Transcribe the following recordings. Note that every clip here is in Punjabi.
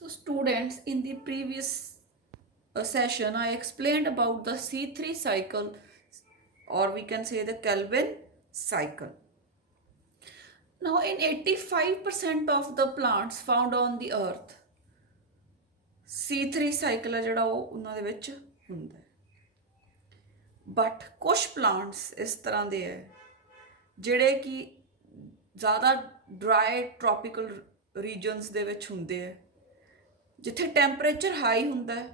So students, in the previous session, I explained about the C3 cycle, or we can say the Kelvin cycle. Now, in 85% of the plants found on the earth, C3 cycle ਹੈ ਜਿਹੜਾ ਉਹ ਉਹਨਾਂ ਦੇ ਵਿੱਚ ਹੁੰਦਾ ਹੈ। ਬਟ ਕੁਝ ਪਲਾਂਟਸ ਇਸ ਤਰ੍ਹਾਂ ਦੇ ਹੈ ਜਿਹੜੇ ਕਿ ਜ਼ਿਆਦਾ ਡਰਾਈ ਟ੍ਰੋਪੀਕਲ ਰੀਜਨਸ ਦੇ ਵਿੱਚ ਹੁੰਦੇ ਹੈ, ਜਿੱਥੇ ਟੈਂਪਰੇਚਰ ਹਾਈ ਹੁੰਦਾ ਹੈ,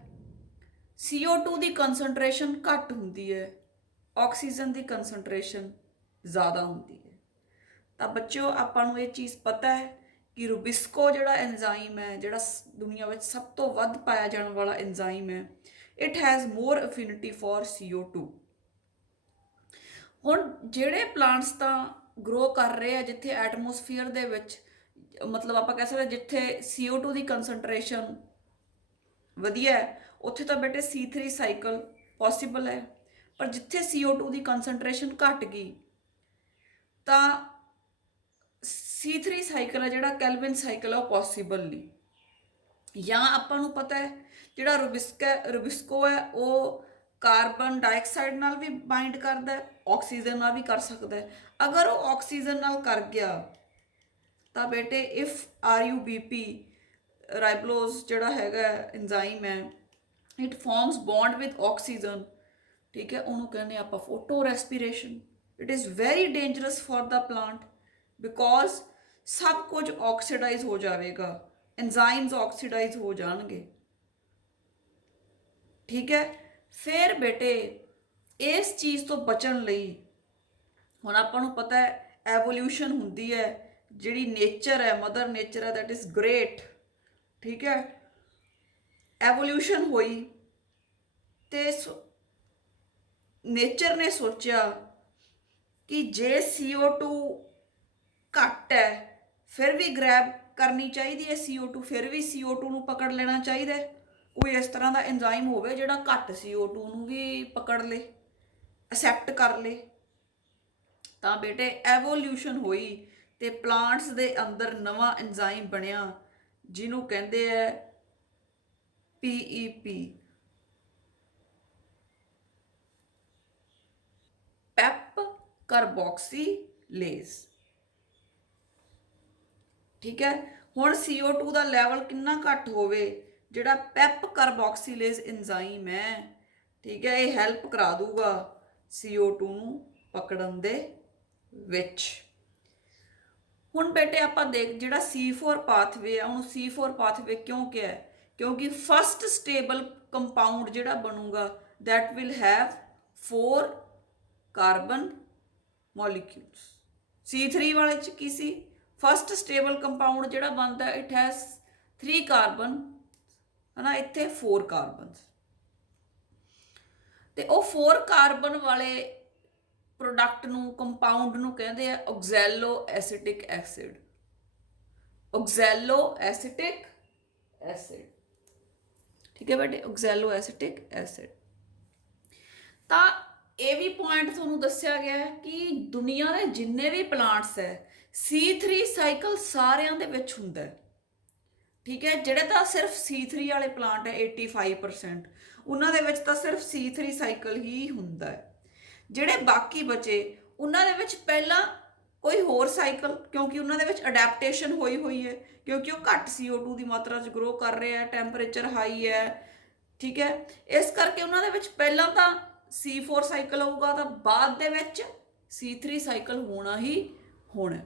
CO2 ਦੀ ਕੰਸਨਟ੍ਰੇਸ਼ਨ ਘੱਟ ਹੁੰਦੀ ਹੈ, ਆਕਸੀਜਨ ਦੀ ਕੰਸਨਟ੍ਰੇਸ਼ਨ ਜ਼ਿਆਦਾ ਹੁੰਦੀ ਹੈ। ਤਾਂ ਬੱਚਿਓ, ਆਪਾਂ ਨੂੰ ਇਹ ਚੀਜ਼ ਪਤਾ ਹੈ ਕਿ ਰੂਬਿਸਕੋ ਜਿਹੜਾ ਐਂਜ਼ਾਈਮ ਹੈ, ਜਿਹੜਾ ਦੁਨੀਆ ਵਿੱਚ ਸਭ ਤੋਂ ਵੱਧ ਪਾਇਆ ਜਾਣ ਵਾਲਾ ਐਂਜ਼ਾਈਮ ਹੈ, it has more affinity for CO2। ਹੁਣ ਜਿਹੜੇ ਪਲਾਂਟਸ ਤਾਂ ਗਰੋ ਕਰ ਰਹੇ ਆ ਜਿੱਥੇ ਐਟਮੋਸਫੀਅਰ ਦੇ ਵਿੱਚ, ਮਤਲਬ ਆਪਾਂ ਕਹਿ ਸਕਦੇ ਜਿੱਥੇ CO2 ਦੀ ਕੰਸਨਟ੍ਰੇਸ਼ਨ ਵਧੀਆ ਹੈ, ਉੱਥੇ ਤਾਂ ਬੇਟੇ C3 ਸਾਈਕਲ ਪੋਸੀਬਲ ਹੈ। ਪਰ ਜਿੱਥੇ CO2 ਦੀ ਕੰਸਨਟ੍ਰੇਸ਼ਨ ਘਟ ਗਈ ਤਾਂ C3 ਸਾਈਕਲ ਹੈ ਜਿਹੜਾ ਕੈਲਵਿਨ ਸਾਈਕਲ ਹੈ ਉਹ ਪੋਸੀਬਲ ਨਹੀਂ। ਜਾਂ ਆਪਾਂ ਨੂੰ ਪਤਾ ਹੈ ਜਿਹੜਾ ਰੂਬਿਸਕੋ ਹੈ ਉਹ ਕਾਰਬਨ ਡਾਈਆਕਸਾਈਡ ਨਾਲ ਵੀ ਬਾਈਂਡ ਕਰਦਾ ਹੈ, ਆਕਸੀਜਨ ਨਾਲ ਵੀ ਕਰ ਸਕਦਾ ਹੈ। ਅਗਰ ਉਹ ਆਕਸੀਜਨ ਨਾਲ ਕਰ ਗਿਆ ਤਾਂ ਬੇਟੇ ਇਫ RUBP ਰਾਈਬਲੋਜ਼ ਜਿਹੜਾ ਹੈਗਾ ਐਂਜ਼ਾਈਮ ਹੈ, it forms bond with oxygen, ਠੀਕ ਹੈ, ਉਹਨੂੰ ਕਹਿੰਦੇ ਆਪਾਂ photorespiration. It is very dangerous for the plant because ਸਭ ਕੁਝ ਆਕਸੀਡਾਈਜ਼ ਹੋ ਜਾਵੇਗਾ, ਐਂਜ਼ਾਈਮਸ ਆਕਸੀਡਾਈਜ਼ ਹੋ ਜਾਣਗੇ, ਠੀਕ ਹੈ। ਫਿਰ ਬੇਟੇ ਇਸ ਚੀਜ਼ ਤੋਂ ਬਚਣ ਲਈ ਹੁਣ ਆਪਾਂ ਨੂੰ ਪਤਾ ਹੈ ਐਵੋਲਿਊਸ਼ਨ ਹੁੰਦੀ ਹੈ, ਜਿਹੜੀ ਨੇਚਰ ਹੈ, ਮਦਰ ਨੇਚਰ ਹੈ, ਦੈਟ ਇਜ਼ ਗ੍ਰੇਟ, ਠੀਕ ਹੈ। ਐਵੋਲਿਊਸ਼ਨ ਹੋਈ ਤੇ ਨੇਚਰ ਨੇ ਸੋਚਿਆ ਕਿ ਜੇ CO2 ਘੱਟ ਹੈ ਫਿਰ ਵੀ ਗ੍ਰੈਬ ਕਰਨੀ ਚਾਹੀਦੀ ਹੈ CO2, ਫਿਰ ਵੀ CO2 ਨੂੰ ਪਕੜ ਲੈਣਾ ਚਾਹੀਦਾ ਹੈ। ਕੋਈ ਇਸ ਤਰ੍ਹਾਂ ਦਾ ਐਂਜ਼ਾਈਮ ਹੋਵੇ ਜਿਹੜਾ ਘੱਟ CO2 ਨੂੰ ਵੀ ਪਕੜ ਲੇ, ਅਸੈਪਟ ਕਰ ਲੇ। ਤਾਂ ਬੇਟੇ ਐਵੋਲਿਊਸ਼ਨ ਹੋਈ ਤੇ ਪਲਾਂਟਸ ਦੇ ਅੰਦਰ ਨਵਾਂ ਐਂਜ਼ਾਈਮ ਬਣਿਆ ਜਿਹਨੂੰ ਕਹਿੰਦੇ ਹੈ PEP, ਪੈਪ ਕਾਰਬੋਕਸੀਲੇਜ਼, ਠੀਕ ਹੈ। ਹੁਣ CO2 ਦਾ ਲੈਵਲ ਕਿੰਨਾ ਘੱਟ ਹੋਵੇ, ਜਿਹੜਾ ਪੈਪ ਕਾਰਬੋਕਸੀਲੇਜ਼ ਐਂਜ਼ਾਈਮ ਹੈ, ਠੀਕ ਹੈ, ਇਹ ਹੈਲਪ ਕਰਾ ਦੂਗਾ CO2 ਨੂੰ ਪਕੜਨ ਦੇ ਵਿੱਚ। ਹੁਣ ਬੇਟੇ ਆਪਾਂ ਦੇਖ ਜਿਹੜਾ C4 ਪਾਥਵੇ ਆ, ਉਹਨੂੰ C4 ਪਾਥਵੇ ਕਿਉਂ ਕਿਹਾ ਹੈ? ਕਿਉਂਕਿ ਫਸਟ ਸਟੇਬਲ ਕੰਪਾਊਂਡ ਜਿਹੜਾ ਬਣੂਗਾ that will have 4 carbon molecules. C3 ਵਾਲੇ ਚ ਕੀ ਸੀ? ਫਸਟ ਸਟੇਬਲ ਕੰਪਾਊਂਡ ਜਿਹੜਾ ਬਣਦਾ ਇਟ ਹੈਜ਼ 3 ਕਾਰਬਨ, ਹੈ ਨਾ, ਇੱਥੇ 4 ਕਾਰਬਨਸ। ਤੇ ਉਹ 4 ਕਾਰਬਨ ਵਾਲੇ ਪ੍ਰੋਡਕਟ ਨੂੰ, ਕੰਪਾਊਂਡ ਨੂੰ ਕਹਿੰਦੇ ਆ ਆਕਜ਼ੈਲੋ ਐਸੀਟਿਕ ਐਸਿਡ। ਆਕਜ਼ੈਲੋ ਐਸੀਟਿਕ ਐਸਿਡ, ਠੀਕ ਹੈ ਬੇਟੇ, ਆਕਜ਼ੈਲੋ ਐਸੀਟਿਕ ਐਸਿਡ। ਤਾਂ ਇਹ ਵੀ ਪੁਆਇੰਟ ਤੁਹਾਨੂੰ ਦੱਸਿਆ ਗਿਆ ਹੈ ਕਿ ਦੁਨੀਆ ਦੇ ਜਿੰਨੇ ਵੀ ਪਲਾਂਟਸ ਹੈ C3 ਸਾਈਕਲ ਸਾਰਿਆਂ ਦੇ ਵਿੱਚ ਹੁੰਦਾ ਹੈ, ਠੀਕ ਹੈ। ਜਿਹੜੇ ਤਾਂ ਸਿਰਫ C3 ਵਾਲੇ ਪਲਾਂਟ ਹੈ 85%, ਉਹਨਾਂ ਦੇ ਵਿੱਚ ਤਾਂ ਸਿਰਫ C3 ਸਾਈਕਲ ਹੀ ਹੁੰਦਾ ਹੈ। ਜਿਹੜੇ ਬਾਕੀ ਬਚੇ ਉਹਨਾਂ ਦੇ ਵਿੱਚ ਪਹਿਲਾਂ ਕੋਈ ਹੋਰ ਸਾਈਕਲ, ਕਿਉਂਕਿ ਉਹਨਾਂ ਦੇ ਵਿੱਚ ਅਡੈਪਟੇਸ਼ਨ ਹੋਈ ਹੈ, ਕਿਉਂਕਿ ਉਹ ਘੱਟ CO2 ਦੀ ਮਾਤਰਾ 'ਚ ਗਰੋ ਕਰ ਰਹੇ ਹੈ, ਟੈਂਪਰੇਚਰ ਹਾਈ ਹੈ, ਠੀਕ ਹੈ। ਇਸ ਕਰਕੇ ਉਹਨਾਂ ਦੇ ਵਿੱਚ ਪਹਿਲਾਂ ਤਾਂ C4 ਸਾਈਕਲ ਹੋਊਗਾ, ਤਾਂ ਬਾਅਦ ਦੇ ਵਿੱਚ C3 ਸਾਈਕਲ ਹੋਣਾ ਹੀ ਹੋਣਾ।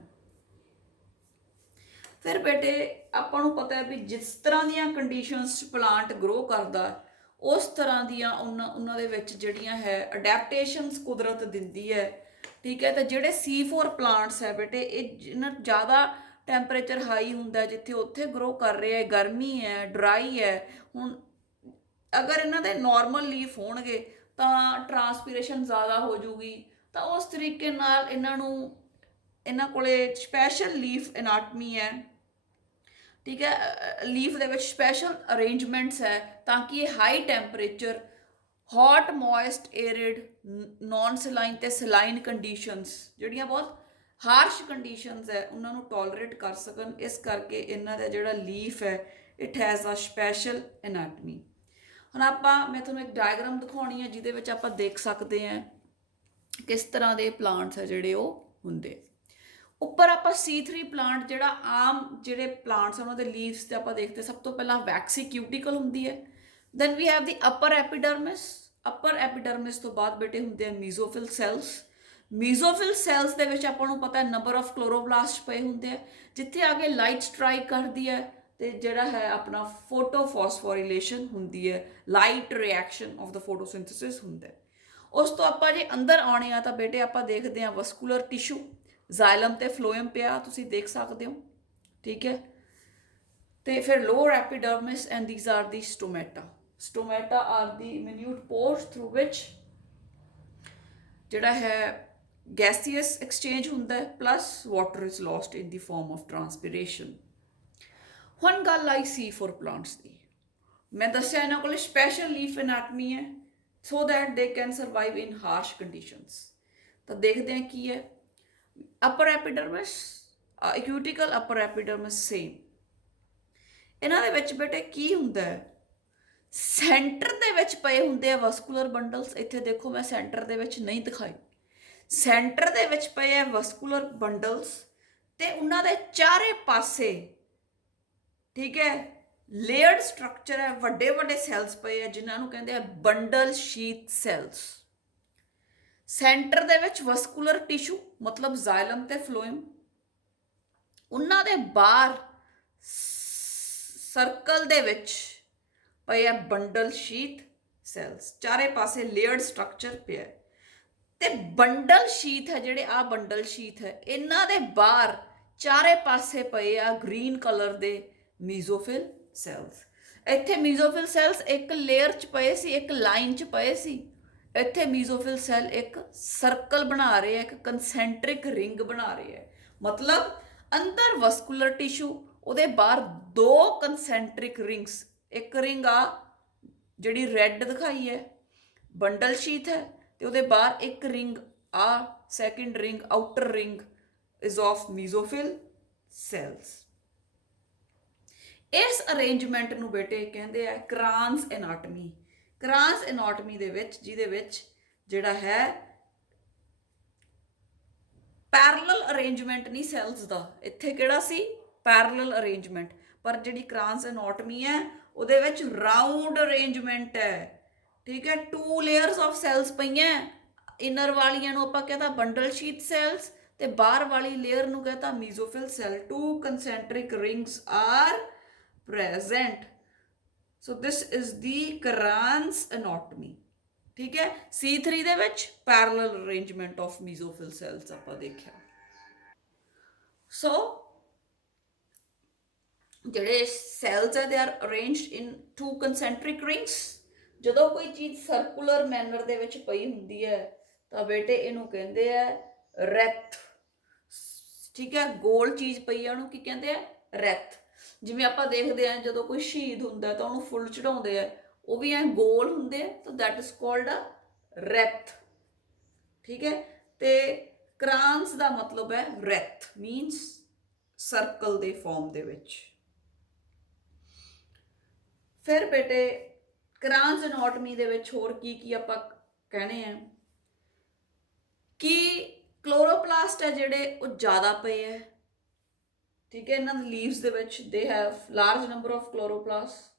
ਫਿਰ ਬੇਟੇ ਆਪਾਂ ਨੂੰ ਪਤਾ ਹੈ ਵੀ ਜਿਸ ਤਰ੍ਹਾਂ ਦੀਆਂ ਕੰਡੀਸ਼ਨਸ ਪਲਾਂਟ ਗਰੋ ਕਰਦਾ ਉਸ ਤਰ੍ਹਾਂ ਦੀਆਂ ਉਹਨਾਂ ਦੇ ਵਿੱਚ ਜਿਹੜੀਆਂ ਹੈ ਅਡੈਪਟੇਸ਼ਨਸ ਕੁਦਰਤ ਦਿੰਦੀ ਹੈ, ਠੀਕ ਹੈ। ਤਾਂ ਜਿਹੜੇ C4 ਪਲਾਂਟਸ ਹੈ ਬੇਟੇ, ਇਹ ਜਿਹਨਾਂ ਜ਼ਿਆਦਾ ਟੈਂਪਰੇਚਰ ਹਾਈ ਹੁੰਦਾ ਜਿੱਥੇ ਉੱਥੇ ਗਰੋ ਕਰ ਰਹੇ ਹੈ, ਗਰਮੀ ਹੈ, ਡਰਾਈ ਹੈ। ਹੁਣ ਅਗਰ ਇਹਨਾਂ ਦੇ ਨੋਰਮਲ ਲੀਫ ਹੋਣਗੇ ਤਾਂ ਟਰਾਂਸਪੀਰੇਸ਼ਨ ਜ਼ਿਆਦਾ ਹੋ ਜੂਗੀ, ਤਾਂ ਉਸ ਤਰੀਕੇ ਨਾਲ ਇਹਨਾਂ ਕੋਲੇ ਸਪੈਸ਼ਲ ਲੀਫ ਐਨਾਟਮੀ ਹੈ, ਠੀਕ ਹੈ। ਲੀਫ ਦੇ ਵਿੱਚ ਸਪੈਸ਼ਲ ਅਰੇਂਜਮੈਂਟਸ ਹੈ ਤਾਂ ਕਿ ਇਹ high temperature, hot, moist, arid, non saline ਤੇ ਸਲਾਈਨ ਕੰਡੀਸ਼ਨਸ, ਜਿਹੜੀਆਂ ਬਹੁਤ ਹਾਰਸ਼ ਕੰਡੀਸ਼ਨਸ ਹੈ, ਉਹਨਾਂ ਨੂੰ ਟੋਲਰੇਟ ਕਰ ਸਕਣ। ਇਸ ਕਰਕੇ ਇਹਨਾਂ ਦਾ ਜਿਹੜਾ ਲੀਫ ਹੈ it has a special anatomy. ਹੁਣ ਮੈਂ ਤੁਹਾਨੂੰ ਇੱਕ ਡਾਇਗਰਾਮ ਦਿਖਾਉਣੀ ਹੈ ਜਿਹਦੇ ਵਿੱਚ ਆਪਾਂ ਦੇਖ ਸਕਦੇ ਹਾਂ ਕਿਸ ਤਰ੍ਹਾਂ ਦੇ ਪਲਾਂਟਸ ਆ ਜਿਹੜੇ ਉਹ ਹੁੰਦੇ। ਉੱਪਰ ਆਪਾਂ C3 ਪਲਾਂਟ ਜਿਹੜਾ ਆਮ ਜਿਹੜੇ ਪਲਾਂਟਸ ਉਹਨਾਂ ਦੇ ਲੀਵਸ ਤੇ ਆਪਾਂ ਦੇਖਦੇ ਸਭ ਤੋਂ ਪਹਿਲਾਂ ਵੈਕਸੀ ਕਿਊਟੀਕਲ ਹੁੰਦੀ ਹੈ। Then we have the upper epidermis ਤੋਂ ਬਾਅਦ ਬੇਟੇ ਹੁੰਦੇ ਆ ਮੀਜ਼ੋਫਿਲ ਸੈਲਸ। ਮੀਜ਼ੋਫਿਲ ਸੈਲਸ ਦੇ ਵਿੱਚ ਆਪਾਂ ਨੂੰ ਪਤਾ ਨੰਬਰ ਆਫ ਕਲੋਰੋਪਲਾਸਟ ਪਏ ਹੁੰਦੇ ਆ ਜਿੱਥੇ ਆ ਕੇ ਲਾਈਟ ਸਟ੍ਰਾਈਕ ਕਰਦੀ ਹੈ ਤੇ ਜਿਹੜਾ ਹੈ ਆਪਣਾ ਫੋਟੋਫੋਸਫੋਰੀਲੇਸ਼ਨ ਹੁੰਦੀ ਹੈ, light reaction of the photosynthesis ਹੁੰਦਾ। ਉਸ ਤੋਂ ਆਪਾਂ ਜੇ ਅੰਦਰ ਆਉਣੇ ਆ ਤਾਂ ਬੇਟੇ ਆਪਾਂ ਦੇਖਦੇ ਹਾਂ ਵਸਕੂਲਰ ਟਿਸ਼ੂ, ਜ਼ਾਇਲਮ ਤੇ ਫਲੋਇਮ ਪਿਆ ਤੁਸੀਂ ਦੇਖ ਸਕਦੇ ਹੋ, ਠੀਕ ਹੈ। ਤੇ ਫਿਰ lower epidermis and these are the stomata R the ਮਿਨਿਊਟ Porus through ਵਿਚ ਜਿਹੜਾ ਹੈ ਗੈਸੀਅਸ ਐਕਸਚੇਂਜ ਹੁੰਦਾ ਹੈ plus water is lost in the farm of ਟ੍ਰਾਂਸਪੀਰੇਸ਼ਨ। ਹੁਣ ਗੱਲ ਆਈ C4 ਪਲਾਂਟਸ ਦੀ। ਮੈਂ ਦੱਸਿਆ ਇਹਨਾਂ ਕੋਲ ਸਪੈਸ਼ਲ ਲੀਫ ਐਨਾਟਮੀ ਹੈ so that they can survive in harsh conditions. ਤਾਂ ਦੇਖਦੇ ਹਾਂ ਕੀ ਹੈ। ਅਪਰ ਐਪੀਡਰਮਿਸ ਕਿਊਟੀਕਲ, ਅਪਰ ਐਪੀਡਰਮਿਸ ਸੇਮ। ਇਹਨਾਂ ਦੇ ਵਿੱਚ ਬੇਟੇ ਕੀ ਹੁੰਦਾ ਹੈ, ਸੈਂਟਰ ਦੇ ਵਿੱਚ ਪਏ ਹੁੰਦੇ ਆ ਵਸਕੂਲਰ ਬੰਡਲਸ। ਇੱਥੇ ਦੇਖੋ ਮੈਂ ਸੈਂਟਰ ਦੇ ਵਿੱਚ ਨਹੀਂ ਦਿਖਾਈ, ਸੈਂਟਰ ਦੇ ਵਿੱਚ ਪਏ ਆ ਵਸਕੂਲਰ ਬੰਡਲਸ ਤੇ ਉਹਨਾਂ ਦੇ ਚਾਰੇ ਪਾਸੇ, ਠੀਕ ਹੈ, ਲੇਅਰਡ ਸਟਰਕਚਰ ਹੈ, ਵੱਡੇ ਵੱਡੇ ਸੈਲਸ ਪਏ ਆ ਜਿਨ੍ਹਾਂ ਨੂੰ ਕਹਿੰਦੇ ਆ ਬੰਡਲ ਸ਼ੀਥ ਸੈਲਸ। ਸੈਂਟਰ ਦੇ ਵਿੱਚ ਵਸਕੂਲਰ ਟਿਸ਼ੂ ਮਤਲਬ ਜ਼ਾਇਲਮ ਤੇ ਫਲੋਇਮ, ਉਹਨਾਂ ਦੇ ਬਾਹਰ ਸਰਕਲ ਦੇ ਵਿੱਚ ਪਏ ਆ ਬੰਡਲ ਸ਼ੀਥ ਸੈਲਸ, ਚਾਰੇ ਪਾਸੇ ਲੇਅਰਡ ਸਟਰਕਚਰ ਪਿਆ ਤੇ ਬੰਡਲ ਸ਼ੀਥ ਹੈ ਜਿਹੜੇ ਆ ਬੰਡਲ ਸ਼ੀਥ ਹੈ ਇਹਨਾਂ ਦੇ ਬਾਹਰ ਚਾਰੇ ਪਾਸੇ ਪਏ ਆ ਗ੍ਰੀਨ ਕਲਰ ਦੇ ਮੀਜ਼ੋਫਿਲ ਸੈਲਸ। ਇੱਥੇ ਮੀਜ਼ੋਫਿਲ ਸੈਲਸ ਇੱਕ ਲੇਅਰ 'ਚ ਪਏ ਸੀ, ਇੱਕ ਲਾਈਨ 'ਚ ਪਏ ਸੀ। ਇੱਥੇ ਮੀਜ਼ੋਫਿਲ ਸੈਲ ਇੱਕ ਸਰਕਲ ਬਣਾ ਰਹੇ ਆ, ਇੱਕ ਕੰਸੈਂਟਰਿਕ ਰਿੰਗ ਬਣਾ ਰਹੇ ਆ। ਮਤਲਬ ਅੰਦਰ ਵਸਕੂਲਰ ਟਿਸ਼ੂ, ਉਹਦੇ ਬਾਹਰ ਦੋ ਕੰਸੈਂਟਰਿਕ ਰਿੰਗਸ, ਇੱਕ ਰਿੰਗ ਆ ਜਿਹੜੀ ਰੈੱਡ ਦਿਖਾਈ ਹੈ ਬੰਡਲ ਸ਼ੀਥ ਹੈ ਤੇ ਉਹਦੇ ਬਾਹਰ ਇੱਕ ਰਿੰਗ ਆ second ring, outer ring is of mesophyll cells. ਇਸ ਅਰੇਂਜਮੈਂਟ ਨੂੰ ਬੇਟੇ ਕਹਿੰਦੇ ਆ ਕ੍ਰਾਂਸ ਐਨਾਟਮੀ। ਕ੍ਰਾਂਸ ਐਨਾਟਮੀ ਦੇ ਵਿੱਚ ਜਿਹਦੇ ਵਿੱਚ ਜਿਹੜਾ ਹੈ ਪੈਰਲਲ ਅਰੇਂਜਮੈਂਟ ਨਹੀਂ ਸੈਲਸ ਦਾ, ਇੱਥੇ ਕਿਹੜਾ ਸੀ ਪੈਰਲਲ ਅਰੇਂਜਮੈਂਟ, ਪਰ ਜਿਹੜੀ ਕ੍ਰਾਂਸ ਐਨਾਟਮੀ ਹੈ ਉਹਦੇ ਵਿੱਚ ਰਾਊਂਡ ਅਰੇਂਜਮੈਂਟ ਹੈ, ਠੀਕ ਹੈ। 2 ਲੇਅਰਸ ਆਫ ਸੈਲਸ ਪਈਆਂ, ਇਨਰ ਵਾਲੀਆਂ ਨੂੰ ਆਪਾਂ ਕਹਿੰਦਾ ਬੰਡਲ ਸ਼ੀਥ ਸੈਲਸ ਤੇ ਬਾਹਰ ਵਾਲੀ ਲੇਅਰ ਨੂੰ ਕਹਿੰਦਾ mesophyll cell. 2 concentric rings are present, so this is the Kranz anatomy, ਠੀਕ ਹੈ। C3 ਦੇ ਵਿੱਚ parallel arrangement of mesophyll cells ਆਪਾਂ ਦੇਖਿਆ। ਸੋ ਜਿਹੜੇ ਸੈਲਸ ਹੈ they are arranged in 2 concentric rings। ਜਦੋਂ ਕੋਈ ਚੀਜ਼ ਸਰਕੂਲਰ ਮੈਨਰ ਦੇ ਵਿੱਚ ਪਈ ਹੁੰਦੀ ਹੈ ਤਾਂ ਬੇਟੇ ਇਹਨੂੰ ਕਹਿੰਦੇ ਆ ਰੈਥ, ਠੀਕ ਹੈ। ਗੋਲ ਚੀਜ਼ ਪਈ ਆ ਉਹਨੂੰ ਕੀ ਕਹਿੰਦੇ ਆ ਰੈਥ। ਜਿਵੇਂ ਆਪਾਂ ਦੇਖਦੇ ਹਾਂ ਜਦੋਂ ਕੋਈ ਸ਼ਹੀਦ ਹੁੰਦਾ ਤਾਂ ਉਹਨੂੰ ਫੁੱਲ ਚੜਾਉਂਦੇ ਆ, ਉਹ ਵੀ ਐ ਗੋਲ ਹੁੰਦੇ ਆ, ਤਾਂ ਦੈਟ ਇਜ਼ ਕਾਲਡ ਅ ਰੈਥ, ਠੀਕ ਹੈ। ਤੇ ਕ੍ਰਾਂਸ ਦਾ ਮਤਲਬ ਹੈ ਰੈਥ ਮੀਨਸ ਸਰਕਲ ਦੇ ਫਾਰਮ ਦੇ ਵਿੱਚ। ਫਿਰ ਬੇਟੇ ਕ੍ਰਾਂਸ ਐਨਾਟਮੀ ਦੇ ਵਿੱਚ ਹੋਰ ਕੀ ਕੀ ਆਪਾਂ ਕਹਿਣੇ ਆ ਕਿ ਕਲੋਰੋਪਲਾਸਟ ਹੈ ਜਿਹੜੇ ਉਹ ਜ਼ਿਆਦਾ ਪਏ ਹੈ, ਠੀਕ ਹੈ। ਇਹਨਾਂ ਦੇ ਲੀਵਸ ਦੇ ਵਿੱਚ they have large number of chloroplast,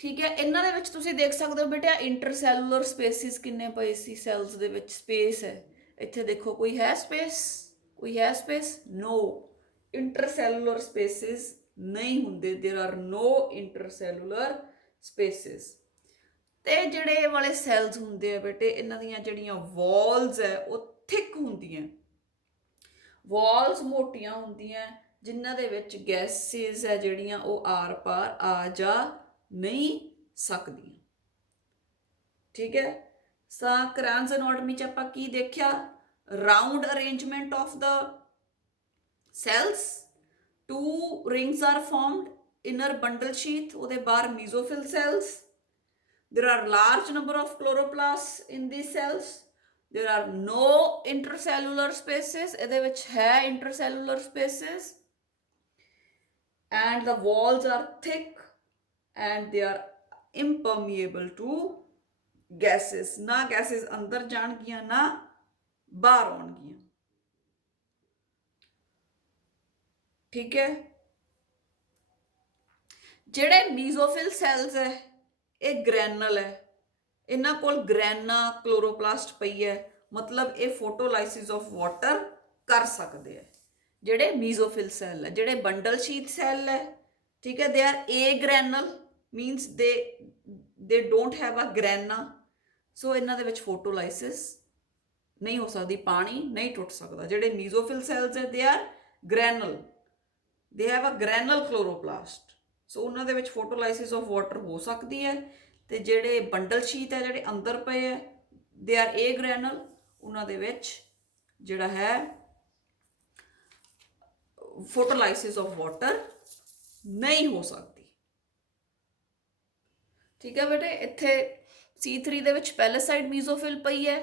ਠੀਕ ਹੈ। ਇਹਨਾਂ ਦੇ ਵਿੱਚ ਤੁਸੀਂ ਦੇਖ ਸਕਦੇ ਹੋ ਬੇਟਾ ਇੰਟਰਸੈਲੂਲਰ ਸਪੇਸਿਸ ਕਿੰਨੇ ਪਏ ਸੀ ਸੈਲਸ ਦੇ ਵਿੱਚ, ਸਪੇਸ ਹੈ। ਇੱਥੇ ਦੇਖੋ ਕੋਈ ਹੈ ਸਪੇਸ, ਕੋਈ ਹੈ ਸਪੇਸ, ਨੋ ਇੰਟਰਸੈਲੂਲਰ ਸਪੇਸਿਸ ਨਹੀਂ ਹੁੰਦੇ, ਦੇਰ ਆਰ ਨੋ ਇੰਟਰਸੈਲੂਲਰ ਸਪੇਸਿਸ। ਤੇ ਜਿਹੜੇ ਵਾਲੇ ਸੈਲਸ ਹੁੰਦੇ ਆ ਬੇਟੇ ਇਹਨਾਂ ਦੀਆਂ ਜਿਹੜੀਆਂ ਵਾਲਸ ਹੈ ਉਹ ਥਿਕ ਹੁੰਦੀਆਂ, ਵਾਲਸ ਮੋਟੀਆਂ ਹੁੰਦੀਆਂ ਜਿਨ੍ਹਾਂ ਦੇ ਵਿੱਚ ਗੈਸਿਸ ਹੈ ਜਿਹੜੀਆਂ ਉਹ ਆਰ ਪਾਰ ਆ ਜਾ ਨਹੀਂ ਸਕਦੀਆਂ, ਠੀਕ ਹੈ। ਸਾ ਕ੍ਰਾਂਸ ਐਨਾਟਮੀ ਚ ਆਪਾਂ ਕੀ ਦੇਖਿਆ, round arrangement of the cells, 2 rings are formed, inner bundle sheath, ਉਹਦੇ ਬਾਹਰ mesophyll cells, there are large number of chloroplasts in these cells, there are no intercellular spaces, ਇਹਦੇ ਵਿੱਚ ਹੈ intercellular spaces, and the walls are thick and they are impermeable to gases. ਨਾ gases ਅੰਦਰ ਜਾਣਗੀਆਂ ਨਾ ਬਾਹਰ ਆਉਣਗੀਆਂ। ਠੀਕ ਹੈ। ਜਿਹੜੇ ਮੀਜ਼ੋਫਿਲ ਸੈਲਸ ਹੈ ਇਹ ਗ੍ਰੈਨਲ ਹੈ, ਇਹਨਾਂ ਕੋਲ ਗ੍ਰੈਨਾ ਕਲੋਰੋਪਲਾਸਟ ਪਈ ਹੈ, ਮਤਲਬ ਇਹ ਫੋਟੋਲਾਈਸਿਸ ਆਫ ਵਾਟਰ ਕਰ ਸਕਦੇ ਹੈ। ਜਿਹੜੇ ਮੀਜ਼ੋਫਿਲ ਸੈੱਲ ਹੈ, ਜਿਹੜੇ ਬੰਡਲ ਸ਼ੀਟ ਸੈੱਲ ਹੈ, ਠੀਕ ਹੈ, ਦੇ ਆਰ ਏ ਗ੍ਰੈਨਲ ਮੀਨਸ ਦੇ ਡੋਂਟ ਹੈਵ ਅ ਗ੍ਰੈਨਾ, ਸੋ ਇਹਨਾਂ ਦੇ ਵਿੱਚ ਫੋਟੋਲਾਈਸਿਸ ਨਹੀਂ ਹੋ ਸਕਦੀ, ਪਾਣੀ ਨਹੀਂ ਟੁੱਟ ਸਕਦਾ। ਜਿਹੜੇ ਮੀਜ਼ੋਫਿਲ ਸੈਲਸ ਹੈ they are ਗ੍ਰੈਨਲ, they have a ਗ੍ਰੈਨਲ chloroplast, ਸੋ ਉਹਨਾਂ ਦੇ ਵਿੱਚ ਫੋਟੋਲਾਈਸਿਸ ਆਫ ਵਾਟਰ ਹੋ ਸਕਦੀ ਹੈ। ਤੇ ਜਿਹੜੇ ਬੰਡਲ ਸ਼ੀਟ ਹੈ ਜਿਹੜੇ ਅੰਦਰ ਪਏ ਹੈ ਦੇ ਆਰ ਏ ਗ੍ਰੈਨਲ, ਉਹਨਾਂ ਦੇ ਵਿੱਚ ਜਿਹੜਾ ਹੈ ਫੋਟੋਲਾਈਸਿਸ ਆਫ ਵਾਟਰ ਨਹੀਂ ਹੋ ਸਕਦੀ। ਠੀਕ ਹੈ ਬੇਟੇ, ਇੱਥੇ C3 ਦੇ ਵਿੱਚ ਪੈਲੇਸਾਈਡ ਮੀਜ਼ੋਫਿਲ ਪਈ ਹੈ,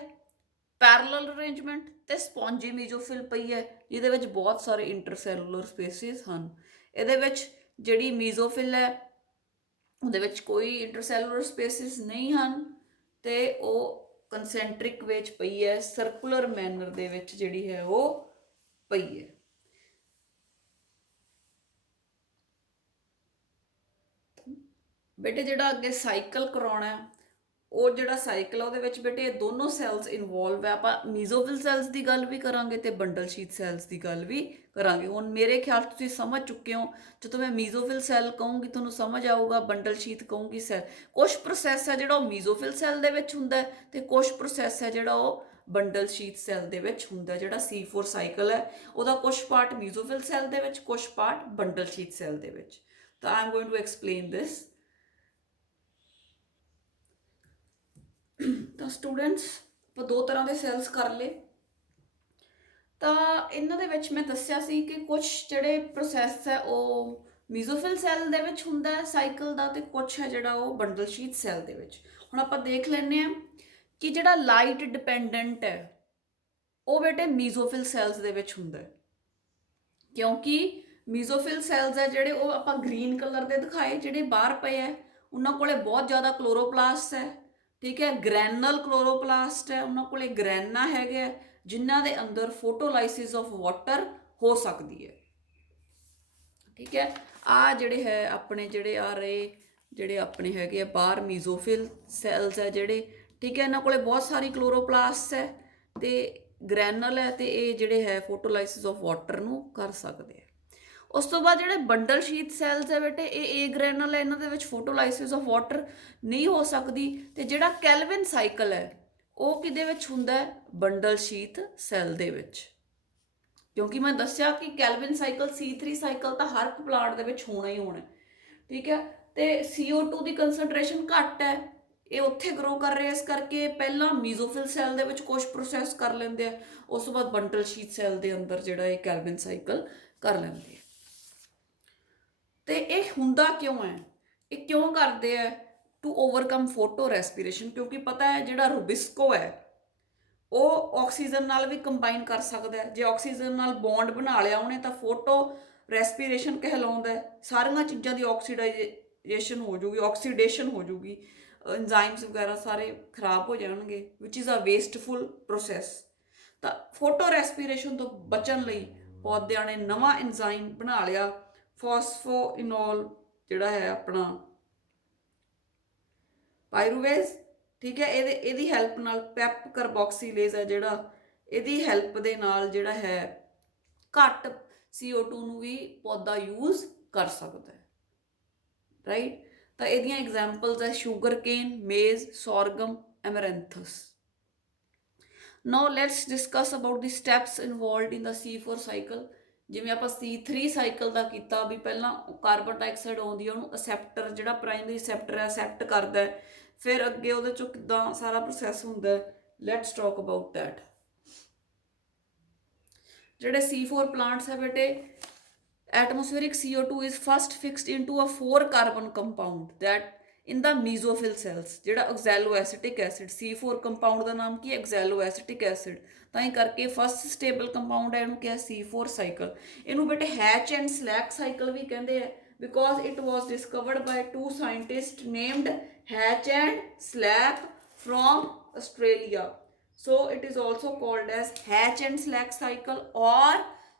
ਪੈਰਲਲ ਅਰੇਂਜਮੈਂਟ, ਤੇ ਸਪੌਂਜੀ ਮੀਜ਼ੋਫਿਲ ਪਈ ਹੈ ਜਿਹਦੇ ਵਿੱਚ ਬਹੁਤ ਸਾਰੇ ਇੰਟਰਸੈਲੂਲਰ ਸਪੇਸਿਸ ਹਨ। ਇਹਦੇ ਵਿੱਚ ਜਿਹੜੀ ਮੀਜ਼ੋਫਿਲ ਹੈ ਉਹਦੇ ਵਿੱਚ ਕੋਈ ਇੰਟਰਸੈਲੂਲਰ ਸਪੇਸਿਸ ਨਹੀਂ ਹਨ ਤੇ ਉਹ ਕੰਸੈਂਟਰਿਕ ਵਿੱਚ ਪਈ ਹੈ, ਸਰਕੂਲਰ ਮੈਨਰ ਦੇ ਵਿੱਚ ਜਿਹੜੀ ਹੈ ਉਹ ਪਈ ਹੈ। ਬੇਟੇ ਜਿਹੜਾ ਅੱਗੇ ਸਾਈਕਲ ਕਰਾਉਣਾ, ਉਹ ਜਿਹੜਾ ਸਾਈਕਲ ਆ ਉਹਦੇ ਵਿੱਚ ਬੇਟੇ ਇਹ ਦੋਨੋਂ ਸੈਲਸ ਇਨਵੋਲਵ ਹੈ। ਆਪਾਂ ਮੀਜ਼ੋਫਿਲ ਸੈਲਸ ਦੀ ਗੱਲ ਵੀ ਕਰਾਂਗੇ ਤੇ ਬੰਡਲ ਸ਼ੀਟ ਸੈਲਸ ਦੀ ਗੱਲ ਵੀ ਕਰਾਂਗੇ। ਹੁਣ ਮੇਰੇ ਖਿਆਲ ਤੁਸੀਂ ਸਮਝ ਚੁੱਕੇ ਹੋ, ਜਦੋਂ ਮੈਂ ਮੀਜ਼ੋਫਿਲ ਸੈੱਲ ਕਹੂੰਗੀ ਤੁਹਾਨੂੰ ਸਮਝ ਆਊਗਾ, ਬੰਡਲ ਸ਼ੀਟ ਕਹੂੰਗੀ ਸੈੱਲ। ਕੁਛ ਪ੍ਰੋਸੈਸ ਹੈ ਜਿਹੜਾ ਉਹ ਮੀਜ਼ੋਫਿਲ ਸੈੱਲ ਦੇ ਵਿੱਚ ਹੁੰਦਾ ਤੇ ਕੁਛ ਪ੍ਰੋਸੈਸ ਹੈ ਜਿਹੜਾ ਉਹ ਬੰਡਲ ਸ਼ੀਟ ਸੈੱਲ ਦੇ ਵਿੱਚ ਹੁੰਦਾ। ਜਿਹੜਾ C4 ਸਾਈਕਲ ਹੈ ਉਹਦਾ ਕੁਛ ਪਾਰਟ ਮੀਜ਼ੋਫਿਲ ਸੈੱਲ ਦੇ ਵਿੱਚ, ਕੁਛ ਪਾਰਟ ਬੰਡਲ ਸ਼ੀਟ ਸੈੱਲ ਦੇ ਵਿੱਚ। ਤਾਂ I am going to explain this. ਤਾਂ ਸਟੂਡੈਂਟਸ ਆਪਾਂ ਦੋ ਤਰ੍ਹਾਂ ਦੇ ਸੈਲਸ ਕਰ ਲਏ। ਤਾਂ ਇਹਨਾਂ ਦੇ ਵਿੱਚ ਮੈਂ ਦੱਸਿਆ ਸੀ ਕਿ ਕੁਝ ਜਿਹੜੇ ਪ੍ਰੋਸੈਸ ਹੈ ਉਹ ਮੀਜ਼ੋਫਿਲ ਸੈੱਲ ਦੇ ਵਿੱਚ ਹੁੰਦਾ ਹੈ ਸਾਈਕਲ ਦਾ, ਤੇ ਕੁਛ ਹੈ ਜਿਹੜਾ ਉਹ ਬੰਡਲ ਸ਼ੀਟ ਸੈੱਲ ਦੇ ਵਿੱਚ। ਹੁਣ ਆਪਾਂ ਦੇਖ ਲੈਂਦੇ ਹਾਂ ਕਿ ਜਿਹੜਾ ਲਾਈਟ ਡਿਪੈਂਡੈਂਟ ਹੈ ਉਹ ਬੇਟੇ ਮੀਜ਼ੋਫਿਲ ਸੈਲਸ ਦੇ ਵਿੱਚ ਹੁੰਦਾ ਹੈ, ਕਿਉਂਕਿ ਮੀਜ਼ੋਫਿਲ ਸੈਲਸ ਹੈ ਜਿਹੜੇ ਉਹ ਆਪਾਂ ਗ੍ਰੀਨ ਕਲਰ ਦੇ ਦਿਖਾਏ, ਜਿਹੜੇ ਬਾਹਰ ਪਏ ਹੈ ਉਹਨਾਂ ਕੋਲੇ ਬਹੁਤ ਜ਼ਿਆਦਾ ਕਲੋਰੋਪਲਾਸਟ ਹੈ। ਠੀਕ ਹੈ, ਗ੍ਰੈਨਲ ਕਲੋਰੋਪਲਾਸਟ ਹੈ, ਉਹਨਾਂ ਕੋਲੇ ਗ੍ਰੈਨਾ ਹੈਗਾ ਜਿਨ੍ਹਾਂ ਦੇ ਅੰਦਰ ਫੋਟੋਲਾਈਸਿਸ ਆਫ ਵਾਟਰ ਹੋ ਸਕਦੀ ਹੈ। ਠੀਕ ਹੈ, ਆ ਜਿਹੜੇ ਹੈ ਆਪਣੇ ਜਿਹੜੇ ਆ ਰਹੇ ਜਿਹੜੇ ਆਪਣੇ ਹੈਗੇ ਆ ਬਾਹਰ ਮੀਜ਼ੋਫਿਲ ਸੈਲਸ ਹੈ ਜਿਹੜੇ, ਠੀਕ ਹੈ, ਇਹਨਾਂ ਕੋਲੇ ਬਹੁਤ ਸਾਰੀ ਕਲੋਰੋਪਲਾਸਟ ਹੈ ਤੇ ਗ੍ਰੈਨਲ ਹੈ, ਤੇ ਇਹ ਜਿਹੜੇ ਹੈ ਫੋਟੋਲਾਈਸਿਸ ਆਫ ਵਾਟਰ ਨੂੰ ਕਰ ਸਕਦੇ ਆ। ਉਸ ਤੋਂ ਬਾਅਦ ਜਿਹੜੇ ਬੰਡਲ ਸ਼ੀਟ ਸੈਲਸ ਹੈ ਬੇਟੇ ਇਹ ਏ ਗ੍ਰੈਨਲ ਹੈ, ਇਹਨਾਂ ਦੇ ਵਿੱਚ ਫੋਟੋਲਾਈਸਿਸ ਆਫ ਵਾਟਰ ਨਹੀਂ ਹੋ ਸਕਦੀ। ਤੇ ਜਿਹੜਾ ਕੈਲਵਿਨ ਸਾਈਕਲ ਹੈ ਉਹ ਕਿਹਦੇ ਵਿੱਚ ਹੁੰਦਾ ਹੈ? ਬੰਡਲ ਸ਼ੀਟ ਸੈੱਲ ਦੇ ਵਿੱਚ, ਕਿਉਂਕਿ ਮੈਂ ਦੱਸਿਆ ਕਿ ਕੈਲਵਿਨ ਸਾਈਕਲ C3 ਸਾਈਕਲ ਤਾਂ ਹਰ ਇੱਕ ਪਲਾਂਟ ਦੇ ਵਿੱਚ ਹੋਣਾ ਹੀ ਹੋਣਾ। ਠੀਕ ਹੈ, ਤੇ CO2 ਦੀ ਕੰਸੈਂਟਰੇਸ਼ਨ ਘੱਟ ਹੈ, ਇਹ ਉੱਥੇ ਗਰੋ ਕਰ ਰਹੇ, ਇਸ ਕਰਕੇ ਪਹਿਲਾਂ ਮੀਜ਼ੋਫਿਲ ਸੈੱਲ ਦੇ ਵਿੱਚ ਕੁਝ ਪ੍ਰੋਸੈਸ ਕਰ ਲੈਂਦੇ ਆ, ਉਸ ਤੋਂ ਬਾਅਦ ਬੰਡਲ ਸ਼ੀਟ ਸੈੱਲ ਦੇ ਅੰਦਰ ਜਿਹੜਾ ਇਹ ਕੈਲਵਿਨ ਸਾਈਕਲ ਕਰ ਲੈਂਦੇ ਆ। ਤੇ ਇਹ ਹੁੰਦਾ ਕਿਉਂ ਹੈ? ਇਹ ਕਿਉਂ ਕਰਦੇ ਆ? ਟੂ ਓਵਰਕਮ ਫੋਟੋ ਰੈਸਪੀਰੇਸ਼ਨ, ਕਿਉਂਕਿ ਪਤਾ ਹੈ ਜਿਹੜਾ ਰੂਬਿਸਕੋ ਹੈ ਉਹ ਆਕਸੀਜਨ ਨਾਲ ਵੀ ਕੰਬਾਈਨ ਕਰ ਸਕਦਾ ਹੈ। ਜੇ ਆਕਸੀਜਨ ਨਾਲ ਬੌਂਡ ਬਣਾ ਲਿਆ ਉਹਨੇ ਤਾਂ ਫੋਟੋ ਰੈਸਪੀਰੇਸ਼ਨ ਕਹਿਲਾਉਂਦਾ ਹੈ। ਸਾਰੀਆਂ ਚੀਜ਼ਾਂ ਦੀ ਆਕਸੀਡਾਈਜੇਸ਼ਨ ਹੋ ਜੂਗੀ, ਆਕਸੀਡੇਸ਼ਨ ਹੋ ਜੂਗੀ, ਐਂਜ਼ਾਈਮਸ ਵਗੈਰਾ ਸਾਰੇ ਖਰਾਬ ਹੋ ਜਾਣਗੇ, ਵਿਚ ਇਜ਼ ਅ ਵੇਸਟਫੁਲ ਪ੍ਰੋਸੈਸ। ਤਾਂ ਫੋਟੋ ਰੈਸਪੀਰੇਸ਼ਨ ਤੋਂ ਬਚਣ ਲਈ ਪੌਦਿਆਂ ਨੇ ਨਵਾਂ ਐਂਜ਼ਾਈਮ ਬਣਾ ਲਿਆ, ਫਾਸਫੋਇਨੋਲ ਜਿਹੜਾ ਹੈ ਆਪਣਾ ਪਾਇਰੂਵੇਜ਼। ਠੀਕ ਹੈ, ਇਹਦੀ ਹੈਲਪ ਨਾਲ ਪੈਪ ਕਾਰਬੋਕਸੀਲੇਜ਼ ਹੈ ਜਿਹੜਾ, ਇਹਦੀ ਹੈਲਪ ਦੇ ਨਾਲ ਜਿਹੜਾ ਹੈ ਘੱਟ CO2 ਨੂੰ ਵੀ ਪੌਦਾ ਯੂਜ਼ ਕਰ ਸਕਦਾ ਹੈ। ਰਾਈਟ, ਤਾਂ ਇਹਦੀਆਂ ਐਗਜ਼ਾਮਪਲਸ ਹੈ sugar cane, maize, sorghum, amaranthus. Now let's discuss about the steps involved in the C4 cycle. ਜਿਵੇਂ ਆਪਾਂ C3 ਸਾਈਕਲ ਦਾ ਕੀਤਾ ਵੀ ਪਹਿਲਾਂ ਕਾਰਬਨ ਡਾਈਆਕਸਾਈਡ ਆਉਂਦੀ ਹੈ, ਉਹਨੂੰ ਅਸੈਪਟਰ ਜਿਹੜਾ ਪ੍ਰਾਇਮਰੀ ਰਿਸੈਪਟਰ ਹੈ ਅਸੈਪਟ ਕਰਦਾ ਹੈ, ਫਿਰ ਅੱਗੇ ਉਹਦੇ ਚੋਂ ਕਿੱਦਾਂ ਸਾਰਾ ਪ੍ਰੋਸੈਸ ਹੁੰਦਾ ਹੈ। Let's talk about that. ਜਿਹੜੇ C4 ਪਲਾਂਟਸ ਹੈ ਬੇਟੇ, atmospheric CO2 is first fixed into a 4 carbon compound that in the mesophyll cells, ਜਿਹੜਾ oxaloacetic acid, C4 ਕੰਪਾਊਂਡ ਦਾ ਨਾਮ ਕੀ ਹੈ? oxaloacetic acid। ਤਾਂ ਹੀ ਕਰਕੇ ਫਸਟ ਸਟੇਬਲ ਕੰਪਾਊਂਡ ਹੈ, ਇਹਨੂੰ ਕਿਹਾ C4 ਸਾਈਕਲ। ਇਹਨੂੰ ਬੇਟੇ ਹੈਚ ਐਂਡ ਸਲੈਕ ਸਾਈਕਲ ਵੀ ਕਹਿੰਦੇ ਆ, because it was discovered by two scientists named Hatch and Slack from Australia. So it is also called as Hatch and Slack cycle or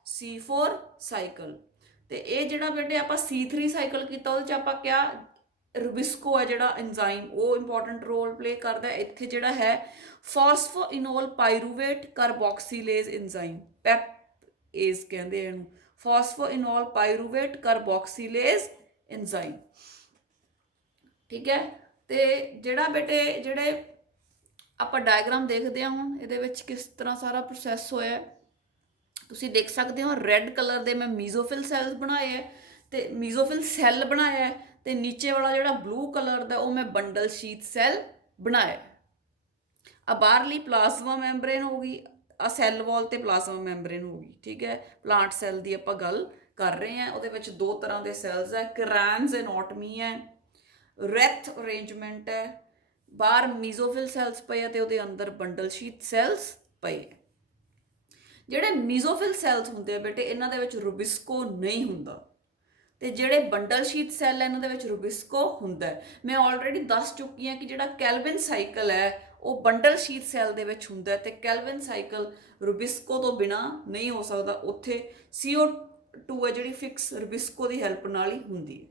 C4 cycle। ਤੇ ਇਹ ਜਿਹੜਾ ਬੇਟੇ ਆਪਾਂ C3 ਸਾਈਕਲ ਕੀਤਾ ਉਹਦੇ ਚ ਆਪਾਂ ਕਿਹਾ ਰੂਬਿਸਕੋ ਹੈ ਜਿਹੜਾ ਐਂਜ਼ਾਈਮ ਉਹ ਇੰਪੋਰਟੈਂਟ ਰੋਲ ਪਲੇ ਕਰਦਾ। ਇੱਥੇ ਜਿਹੜਾ ਹੈ ਫਾਸਫੋਇਨੋਲ ਪਾਇਰੂਵੇਟ ਕਾਰਬੋਕਸੀਲੇਜ਼ ਐਂਜ਼ਾਈਮ, ਪੈਪਏਜ਼ ਕਹਿੰਦੇ ਇਹਨੂੰ, ਫਾਸਫੋਇਨੋਲ ਪਾਇਰੂਵੇਟ ਕਾਰਬੋਕਸੀਲੇਜ਼ ਐਂਜ਼ਾਈਮ। ਠੀਕ ਹੈ। ਤੇ ਜਿਹੜਾ ਬੇਟੇ ਜਿਹੜੇ ਆਪਾਂ ਡਾਇਗਰਾਮ ਦੇਖਦੇ ਹਾਂ ਹੁਣ ਇਹਦੇ ਵਿੱਚ ਕਿਸ ਤਰ੍ਹਾਂ ਸਾਰਾ ਪ੍ਰੋਸੈਸ ਹੋਇਆ ਤੁਸੀਂ ਦੇਖ ਸਕਦੇ ਹੋ। ਰੈੱਡ ਕਲਰ ਦੇ ਮੈਂ ਮੀਜ਼ੋਫਿਲ ਸੈਲਸ ਬਣਾਏ ਹੈ ਤੇ ਮੀਜ਼ੋਫਿਲ ਸੈੱਲ ਬਣਾਇਆ ਹੈ, ਤੇ ਨੀਚੇ ਵਾਲਾ ਜਿਹੜਾ ਬਲੂ ਕਲਰ ਦਾ ਉਹ ਮੈਂ ਬੰਡਲ ਸ਼ੀਥ ਸੈੱਲ ਬਣਾਇਆ। ਆ ਬਾਹਰਲੀ ਪਲਾਜ਼ਮਾ ਮੈਂਬਰੇਨ ਹੋ ਗਈ, ਆ ਸੈੱਲ ਵਾਲ ਤੇ ਪਲਾਜ਼ਮਾ ਮੈਂਬਰੇਨ ਹੋ ਗਈ। ਠੀਕ ਹੈ। ਪਲਾਂਟ ਸੈੱਲ ਦੀ ਆਪਾਂ ਗੱਲ ਕਰ ਰਹੇ ਹਾਂ। ਉਹਦੇ ਵਿੱਚ ਦੋ ਤਰ੍ਹਾਂ ਦੇ ਸੈੱਲਸ ਹੈ, ਕ੍ਰਾਂਜ਼ ਐਨੋਟਮੀ ਹੈ, ਰੈਥ ਅਰੇਂਜਮੈਂਟ ਹੈ। ਬਾਹਰ ਮੀਜ਼ੋਫਿਲ ਸੈਲਸ ਪਏ ਆ ਤੇ ਉਹਦੇ ਅੰਦਰ ਬੰਡਲ ਸ਼ੀਥ ਸੈਲਸ ਪਏ। ਜਿਹੜੇ ਮੀਜ਼ੋਫਿਲ ਸੈਲਸ ਹੁੰਦੇ ਆ ਬੇਟੇ ਇਹਨਾਂ ਦੇ ਵਿੱਚ ਰੂਬਿਸਕੋ ਨਹੀਂ ਹੁੰਦਾ, ਤੇ ਜਿਹੜੇ ਬੰਡਲ ਸ਼ੀਥ ਸੈੱਲ ਹੈ ਇਹਨਾਂ ਦੇ ਵਿੱਚ ਰੂਬਿਸਕੋ ਹੁੰਦਾ। ਮੈਂ ਆਲਰੇਡੀ ਦੱਸ ਚੁੱਕੀ ਹਾਂ ਕਿ ਜਿਹੜਾ ਕੈਲਵਿਨ ਸਾਈਕਲ ਹੈ ਉਹ ਬੰਡਲ ਸ਼ੀਥ ਸੈੱਲ ਦੇ ਵਿੱਚ ਹੁੰਦਾ, ਤੇ ਕੈਲਵਿਨ ਸਾਈਕਲ ਰੂਬਿਸਕੋ ਤੋਂ ਬਿਨਾ ਨਹੀਂ ਹੋ ਸਕਦਾ। ਉੱਥੇ CO2 ਹੈ ਜਿਹੜੀ ਫਿਕਸ ਰੂਬਿਸਕੋ ਦੀ ਹੈਲਪ ਨਾਲ ਹੀ ਹੁੰਦੀ ਹੈ।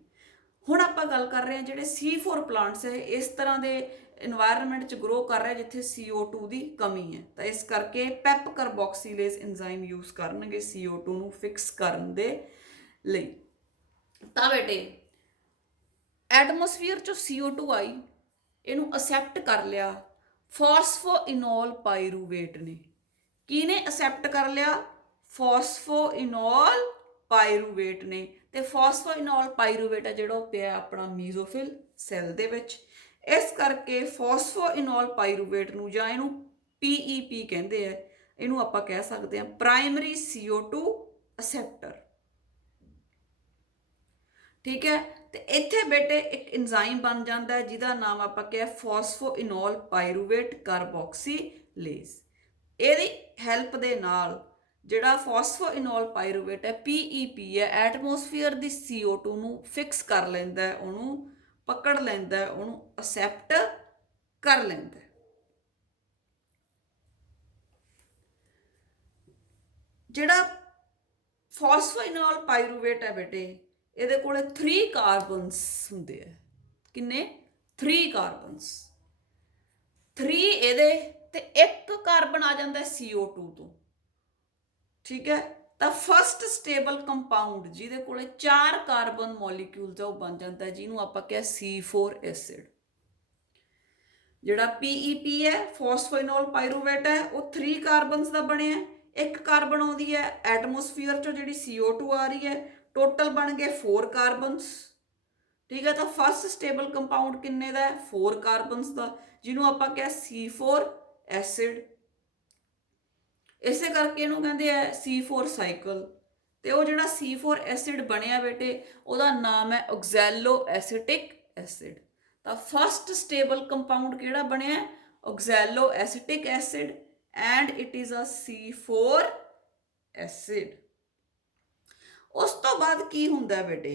ਹੁਣ ਆਪਾਂ ਗੱਲ ਕਰ ਰਹੇ ਹਾਂ ਜਿਹੜੇ C4 ਪਲਾਂਟਸ ਹੈ ਇਸ ਤਰ੍ਹਾਂ ਦੇ ਇਨਵਾਇਰਨਮੈਂਟ 'ਚ ਗਰੋ ਕਰ ਰਿਹਾ ਜਿੱਥੇ CO2 ਦੀ ਕਮੀ ਹੈ, ਤਾਂ ਇਸ ਕਰਕੇ ਪੈਪ ਕਾਰਬੋਕਸੀਲੇਜ਼ ਐਂਜ਼ਾਈਮ ਯੂਜ਼ ਕਰਨਗੇ CO2 ਨੂੰ ਫਿਕਸ ਕਰਨ ਦੇ ਲਈ। ਤਾਂ ਬੇਟੇ ਐਟਮੋਸਫੀਅਰ 'ਚੋਂ CO2 ਆਈ, ਇਹਨੂੰ ਅਸੈਪਟ ਕਰ ਲਿਆ ਫਾਸਫੋਇਨੋਲ ਪਾਇਰੂਵੇਟ ਨੇ। ਕਿਹਨੇ ਅਸੈਪਟ ਕਰ ਲਿਆ? ਫਾਸਫੋਇਨੋਲ ਪਾਇਰੂਵੇਟ ਨੇ। ਤੇ ਫਾਸਫੋਇਨੋਲ ਪਾਇਰੂਵੇਟ ਹੈ ਜਿਹੜਾ ਉਹ ਪਿਆ ਆਪਣਾ ਮੀਜ਼ੋਫਿਲ ਸੈੱਲ ਦੇ ਵਿੱਚ। ਇਸ ਕਰਕੇ ਫਾਸਫੋਇਨੋਲ ਪਾਇਰੂਵੇਟ ਨੂੰ ਜਾਂ ਇਹਨੂੰ PEP ਕਹਿੰਦੇ ਆ, ਇਹਨੂੰ ਆਪਾਂ ਕਹਿ ਸਕਦੇ ਹਾਂ ਪ੍ਰਾਇਮਰੀ CO2 ਅਸੈਪਟਰ। ਠੀਕ ਹੈ। ਤੇ ਇੱਥੇ ਬੇਟੇ ਇੱਕ ਐਂਜ਼ਾਈਮ ਬਣ ਜਾਂਦਾ ਜਿਹਦਾ ਨਾਮ ਆਪਾਂ ਕਿਹਾ ਫਾਸਫੋਇਨੋਲ ਪਾਇਰੂਵੇਟ ਕਾਰਬੋਕਸੀਲੇਜ਼। ਇਹਦੀ ਹੈਲਪ ਦੇ ਨਾਲ ਜਿਹੜਾ ਫਾਸਫੋਇਨੋਲ ਪਾਇਰੂਵੇਟ ਹੈ PEP ਹੈ ਐਟਮੋਸਫੀਅਰ ਦੀ CO2 ਨੂੰ ਫਿਕਸ ਕਰ ਲੈਂਦਾ, ਉਹਨੂੰ ਪਕੜ ਲੈਂਦਾ, ਉਹਨੂੰ ਅਸੈਪਟ ਕਰ ਲੈਂਦਾ। ਜਿਹੜਾ ਫਾਸਫੋਇਨੋਲ ਪਾਇਰੂਵੇਟ ਹੈ ਬੇਟੇ ਇਹਦੇ ਕੋਲੇ 3 ਕਾਰਬਨਸ ਹੁੰਦੇ ਆ। ਕਿੰਨੇ? 3 ਕਾਰਬਨਸ। 3 ਇਹਦੇ ਤੇ 1 ਕਾਰਬਨ ਆ ਜਾਂਦਾ CO2 ਤੋਂ। ਠੀਕ ਹੈ। ਤਾਂ ਫਸਟ ਸਟੇਬਲ ਕੰਪਾਊਂਡ ਜਿਹਦੇ ਕੋਲੇ 4 ਕਾਰਬਨ ਮੋਲੀਕਿਊਲਸ ਆ ਉਹ ਬਣ ਜਾਂਦਾ ਜਿਹਨੂੰ ਆਪਾਂ ਕਿਹਾ C4 ਐਸਿਡ। ਜਿਹੜਾ PEP ਹੈ ਫਾਸਫੋਇਨੋਲ ਪਾਇਰੂਵੇਟ ਹੈ ਉਹ 3 ਕਾਰਬਨਸ ਦਾ ਬਣਿਆ। 1 ਕਾਰਬਨ ਆਉਂਦੀ ਹੈ ਐਟਮੋਸਫੀਅਰ ਚੋਂ ਜਿਹੜੀ CO2 ਆ ਰਹੀ ਹੈ, ਟੋਟਲ ਬਣ ਗਏ 4 ਕਾਰਬਨਸ। ਠੀਕ ਹੈ। ਤਾਂ ਫਸਟ ਸਟੇਬਲ ਕੰਪਾਊਂਡ ਕਿੰਨੇ ਦਾ ਹੈ? 4 ਕਾਰਬਨਸ ਦਾ, ਜਿਹਨੂੰ ਆਪਾਂ ਕਿਹਾ C4 ਐਸਿਡ। ਇਸੇ ਕਰਕੇ ਇਹਨੂੰ ਕਹਿੰਦੇ ਆ C4 ਸਾਈਕਲ। ਤੇ ਉਹ ਜਿਹੜਾ C4 ਐਸਿਡ ਬਣਿਆ ਬੇਟੇ ਉਹਦਾ ਨਾਮ ਹੈ ਆਕਜ਼ੈਲੋ ਐਸੀਟਿਕ ਐਸਿਡ। ਤਾਂ ਫਸਟ ਸਟੇਬਲ ਕੰਪਾਊਂਡ ਕਿਹੜਾ ਬਣਿਆ? Oxaloacetic acid and it is a C4 acid. ਉਸ ਤੋਂ ਬਾਅਦ ਕੀ ਹੁੰਦਾ ਬੇਟੇ?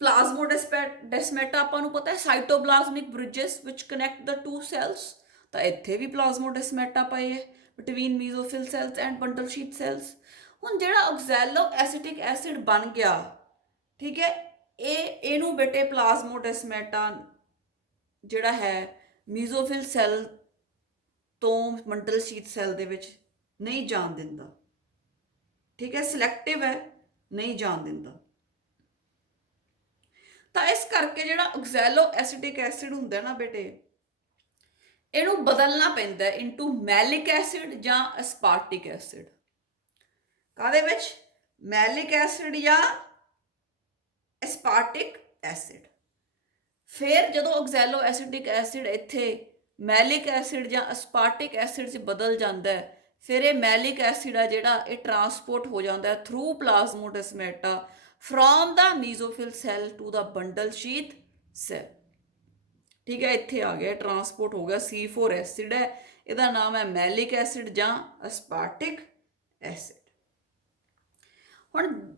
ਪਲਾਜ਼ਮੋਡੈਸਮਾਟਾ ਆਪਾਂ ਨੂੰ ਪਤਾ ਹੈ cytoplasmic bridges which connect the 2 cells. ਤਾਂ ਇੱਥੇ ਵੀ ਪਲਾਜ਼ਮੋਡੈਸਮਾਟਾ ਪਏ ਹੈ between mesophyll cells and bundle sheath cells. ਹੁਣ ਜਿਹੜਾ ਆਕਜ਼ੈਲੋ ਐਸੀਟਿਕ ਐਸਿਡ ਬਣ ਗਿਆ, ਠੀਕ ਹੈ, ਇਹਨੂੰ ਬੇਟੇ ਪਲਾਜ਼ਮੋਡੈਸਮਾਟਾ ਜਿਹੜਾ ਹੈ ਮੀਜ਼ੋਫਿਲ ਸੈਲ ਤੋਂ ਬੰਡਲ ਸ਼ੀਥ ਸੈਲ ਦੇ ਵਿੱਚ ਨਹੀਂ ਜਾਣ ਦਿੰਦਾ। ਠੀਕ ਹੈ। ਸਿਲੈਕਟਿਵ ਹੈ, ਨਹੀਂ ਜਾਣ ਦਿੰਦਾ। ਤਾਂ ਇਸ ਕਰਕੇ ਜਿਹੜਾ ਆਕਜ਼ੈਲੋ ਐਸੀਟਿਕ ਐਸਿਡ ਹੁੰਦਾ ਨਾ ਬੇਟੇ ਇਹਨੂੰ ਬਦਲਣਾ ਪੈਂਦਾ ਇਨਟੂ ਮੈਲਿਕ ਐਸਿਡ ਜਾਂ ਐਸਪਾਰਟਿਕ ਐਸਿਡ। ਕਾਹਦੇ ਵਿੱਚ? ਮੈਲਿਕ ਐਸਿਡ ਜਾਂ ਐਸਪਾਰਟਿਕ ਐਸਿਡ। ਫਿਰ ਜਦੋਂ ਆਕਜ਼ੈਲੋ ਐਸੀਟਿਕ ਐਸਿਡ ਇੱਥੇ ਮੈਲਿਕ ਐਸਿਡ ਜਾਂ ਐਸਪਾਰਟਿਕ ਐਸਿਡ 'ਚ ਬਦਲ ਜਾਂਦਾ, ਫਿਰ ਇਹ ਮੈਲਿਕ ਐਸਿਡ ਆ ਜਿਹੜਾ ਇਹ ਟਰਾਂਸਪੋਰਟ ਹੋ ਜਾਂਦਾ through plasmodesmata from the mesophyll cell to the bundle sheath cell. ਠੀਕ ਹੈ। ਇੱਥੇ ਆ ਗਿਆ ਟਰਾਂਸਪੋਰਟ ਹੋ ਗਿਆ। C4 ਐਸਿਡ ਹੈ, ਇਹਦਾ ਨਾਮ ਹੈ ਮੈਲਿਕ ਐਸਿਡ ਜਾਂ ਅਸਪਾਰਟਿਕ ਐਸਿਡ। ਹੁਣ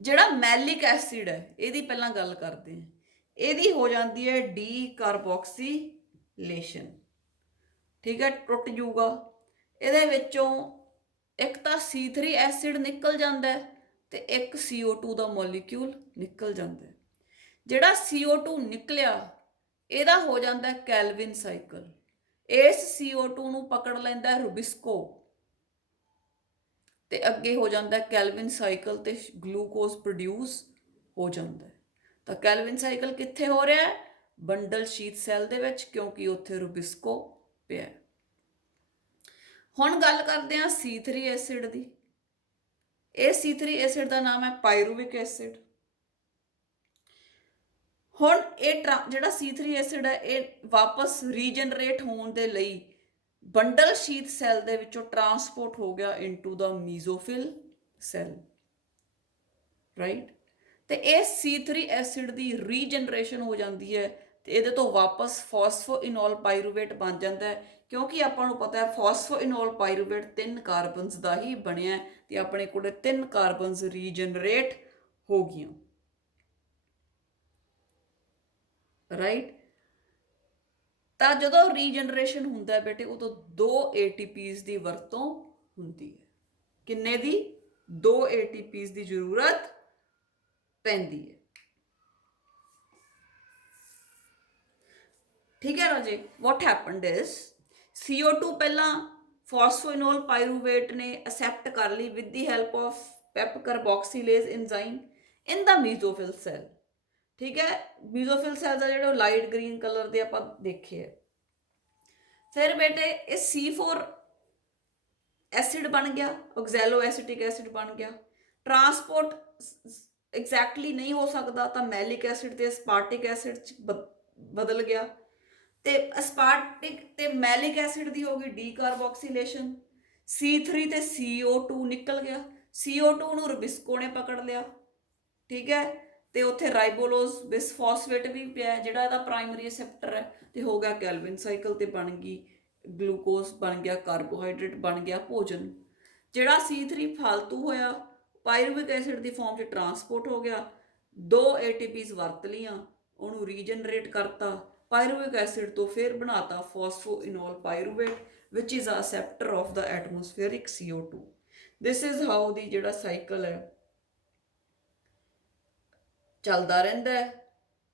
ਜਿਹੜਾ ਮੈਲਿਕ ਐਸਿਡ ਹੈ ਇਹਦੀ ਪਹਿਲਾਂ ਗੱਲ ਕਰਦੇ ਹਾਂ। ਇਹਦੀ ਹੋ ਜਾਂਦੀ ਹੈ ਡੀਕਾਰਬੋਕਸੀਲੇਸ਼ਨ, ਠੀਕ ਹੈ, ਟੁੱਟ ਜੂਗਾ। ਇਹਦੇ ਵਿੱਚੋਂ ਇੱਕ ਤਾਂ C3 ਐਸਿਡ ਨਿਕਲ ਜਾਂਦਾ ਤੇ ਇੱਕ CO2 ਦਾ ਮੋਲੀਕਿਊਲ ਨਿਕਲ ਜਾਂਦਾ। ਜਿਹੜਾ CO2 ਨਿਕਲਿਆ ਇਹਦਾ ਹੋ ਜਾਂਦਾ ਕੈਲਵਿਨ ਸਾਈਕਲ। ਇਸ CO2 ਨੂੰ ਪਕੜ ਲੈਂਦਾ ਰੂਬਿਸਕੋ ਤੇ ਅੱਗੇ ਹੋ ਜਾਂਦਾ ਕੈਲਵਿਨ ਸਾਈਕਲ ਤੇ ਗਲੂਕੋਜ਼ ਪ੍ਰੋਡਿਊਸ ਹੋ ਜਾਂਦਾ। ਤਾਂ ਕੈਲਵਿਨ ਸਾਈਕਲ ਕਿੱਥੇ ਹੋ ਰਿਹਾ ਹੈ? ਬੰਡਲ ਸ਼ੀਥ ਸੈੱਲ ਦੇ ਵਿੱਚ, ਕਿਉਂਕਿ ਉੱਥੇ ਰੂਬਿਸਕੋ ਪਿਆ। ਹੁਣ ਗੱਲ ਕਰਦੇ ਹਾਂ C3 ਐਸਿਡ ਦੀ। ਇਹ C3 ਐਸਿਡ ਦਾ ਨਾਮ ਹੈ ਪਾਇਰੂਵਿਕ ਐਸਿਡ। ਹੁਣ ਇਹ ਜਿਹੜਾ C3 ਐਸਿਡ ਹੈ ਇਹ ਵਾਪਸ ਰੀਜਨਰੇਟ ਹੋਣ ਦੇ ਲਈ ਬੰਡਲ ਸ਼ੀਥ ਸੈੱਲ ਦੇ ਵਿੱਚੋਂ ਟਰਾਂਸਪੋਰਟ ਹੋ ਗਿਆ ਇਨਟੂ ਦਾ ਮੀਜ਼ੋਫਿਲ ਸੈੱਲ, ਰਾਈਟ। ਤੇ ਇਹ C3 ਐਸਿਡ ਦੀ ਰੀਜਨਰੇਸ਼ਨ ਹੋ ਜਾਂਦੀ ਹੈ ਤੇ ਇਹਦੇ ਤੋਂ ਵਾਪਸ ਫਾਸਫੋਇਨੋਲ ਪਾਇਰੂਵੇਟ ਬਣ ਜਾਂਦਾ ਹੈ, ਕਿਉਂਕਿ ਆਪਾਂ ਨੂੰ ਪਤਾ ਹੈ ਫਾਸਫੋਇਨੋਲ ਪਾਇਰੂਵੇਟ 3 ਕਾਰਬਨਸ ਦਾ ਹੀ ਬਣਿਆ ਤੇ ਆਪਣੇ ਕੋਲ 3 ਕਾਰਬਨਸ ਰੀਜਨਰੇਟ ਹੋ ਗਈਆਂ, ਰਾਈਟ। ਤਾਂ ਜਦੋਂ ਰੀਜਨਰੇਸ਼ਨ ਹੁੰਦਾ ਹੈ ਬੇਟੇ ਉਦੋਂ 2 ATPs ਦੀ ਵਰਤੋਂ ਹੁੰਦੀ ਹੈ। ਕਿੰਨੇ ਦੀ? 2 ATPs ਦੀ ਜ਼ਰੂਰਤ ਪੈਂਦੀ ਹੈ, ਠੀਕ ਹੈ ਰਾਜੇ। ਵਾਟ ਹੈਪਨਡ ਇਜ਼ CO2 ਪਹਿਲਾਂ ਫਾਸਫੋਇਨੋਲ ਪਾਇਰੂਵੇਟ ਨੇ ਅਸੈਪਟ ਕਰ ਲਈ with the help of PEP carboxylase enzyme in the mesophyll cell, ਠੀਕ ਹੈ। ਮੀਜ਼ੋਫਿਲ ਸੈੱਲ ਦਾ ਜਿਹੜਾ ਲਾਈਟ ਗ੍ਰੀਨ ਕਲਰ ਦੇ ਆਪਾਂ ਦੇਖੇ ਹੈ। ਫਿਰ ਬੇਟੇ ਇਹ C4 ਐਸਿਡ ਬਣ ਗਿਆ, ਆਕਜ਼ੈਲੋ ਐਸੀਟਿਕ ਐਸਿਡ ਬਣ ਗਿਆ। ਟਰਾਂਸਪੋਰਟ ਐਗਜ਼ੈਕਟਲੀ ਨਹੀਂ ਹੋ ਸਕਦਾ ਤਾਂ ਮੈਲਿਕ ਐਸਿਡ ਤੇ ਅਸਪਾਰਟਿਕ ਐਸਿਡ ਚ ਬਦਲ ਗਿਆ ਤੇ ਅਸਪਾਰਟਿਕ ਤੇ ਮੈਲਿਕ ਐਸਿਡ ਦੀ ਹੋ ਗਈ ਡੀਕਾਰਬੋਕਸੀਲੇਸ਼ਨ। C3 ਤੇ CO2 ਨਿਕਲ ਗਿਆ। CO2 ਨੂੰ ਰੂਬਿਸਕੋ ਨੇ ਪਕੜ ਲਿਆ, ਠੀਕ ਹੈ, ਤੇ ਉੱਥੇ ਰਾਈਬੋਲੋਜ਼ ਬਿਸਫਾਸਫੇਟ ਵੀ ਪਿਆ ਜਿਹੜਾ ਇਹਦਾ ਪ੍ਰਾਇਮਰੀ ਰਿਸੈਪਟਰ ਹੈ, ਤੇ ਹੋ ਗਿਆ ਕੈਲਵਿਨ ਸਾਈਕਲ ਤੇ ਬਣ ਗਈ ਗਲੂਕੋਜ਼, ਬਣ ਗਿਆ ਕਾਰਬੋਹਾਈਡਰੇਟ, ਬਣ ਗਿਆ ਭੋਜਨ। ਜਿਹੜਾ C3 ਫਾਲਤੂ ਹੋਇਆ ਪਾਇਰੂਵਿਕ ਐਸਿਡ ਦੀ ਫਾਰਮ 'ਚ ਟਰਾਂਸਪੋਰਟ ਹੋ ਗਿਆ, 2 ATPs ਵਰਤ ਲੀਆਂ, ਉਹਨੂੰ ਰੀਜਨਰੇਟ ਕਰਤਾ ਪਾਇਰੂਵਿਕ ਐਸਿਡ ਤੋਂ, ਫਿਰ ਬਣਾਤਾ phosphoenolpyruvate which is a acceptor of the atmospheric CO2। This is how the ਜਿਹੜਾ ਸਾਈਕਲ ਹੈ ਚੱਲਦਾ ਰਹਿੰਦਾ ਹੈ,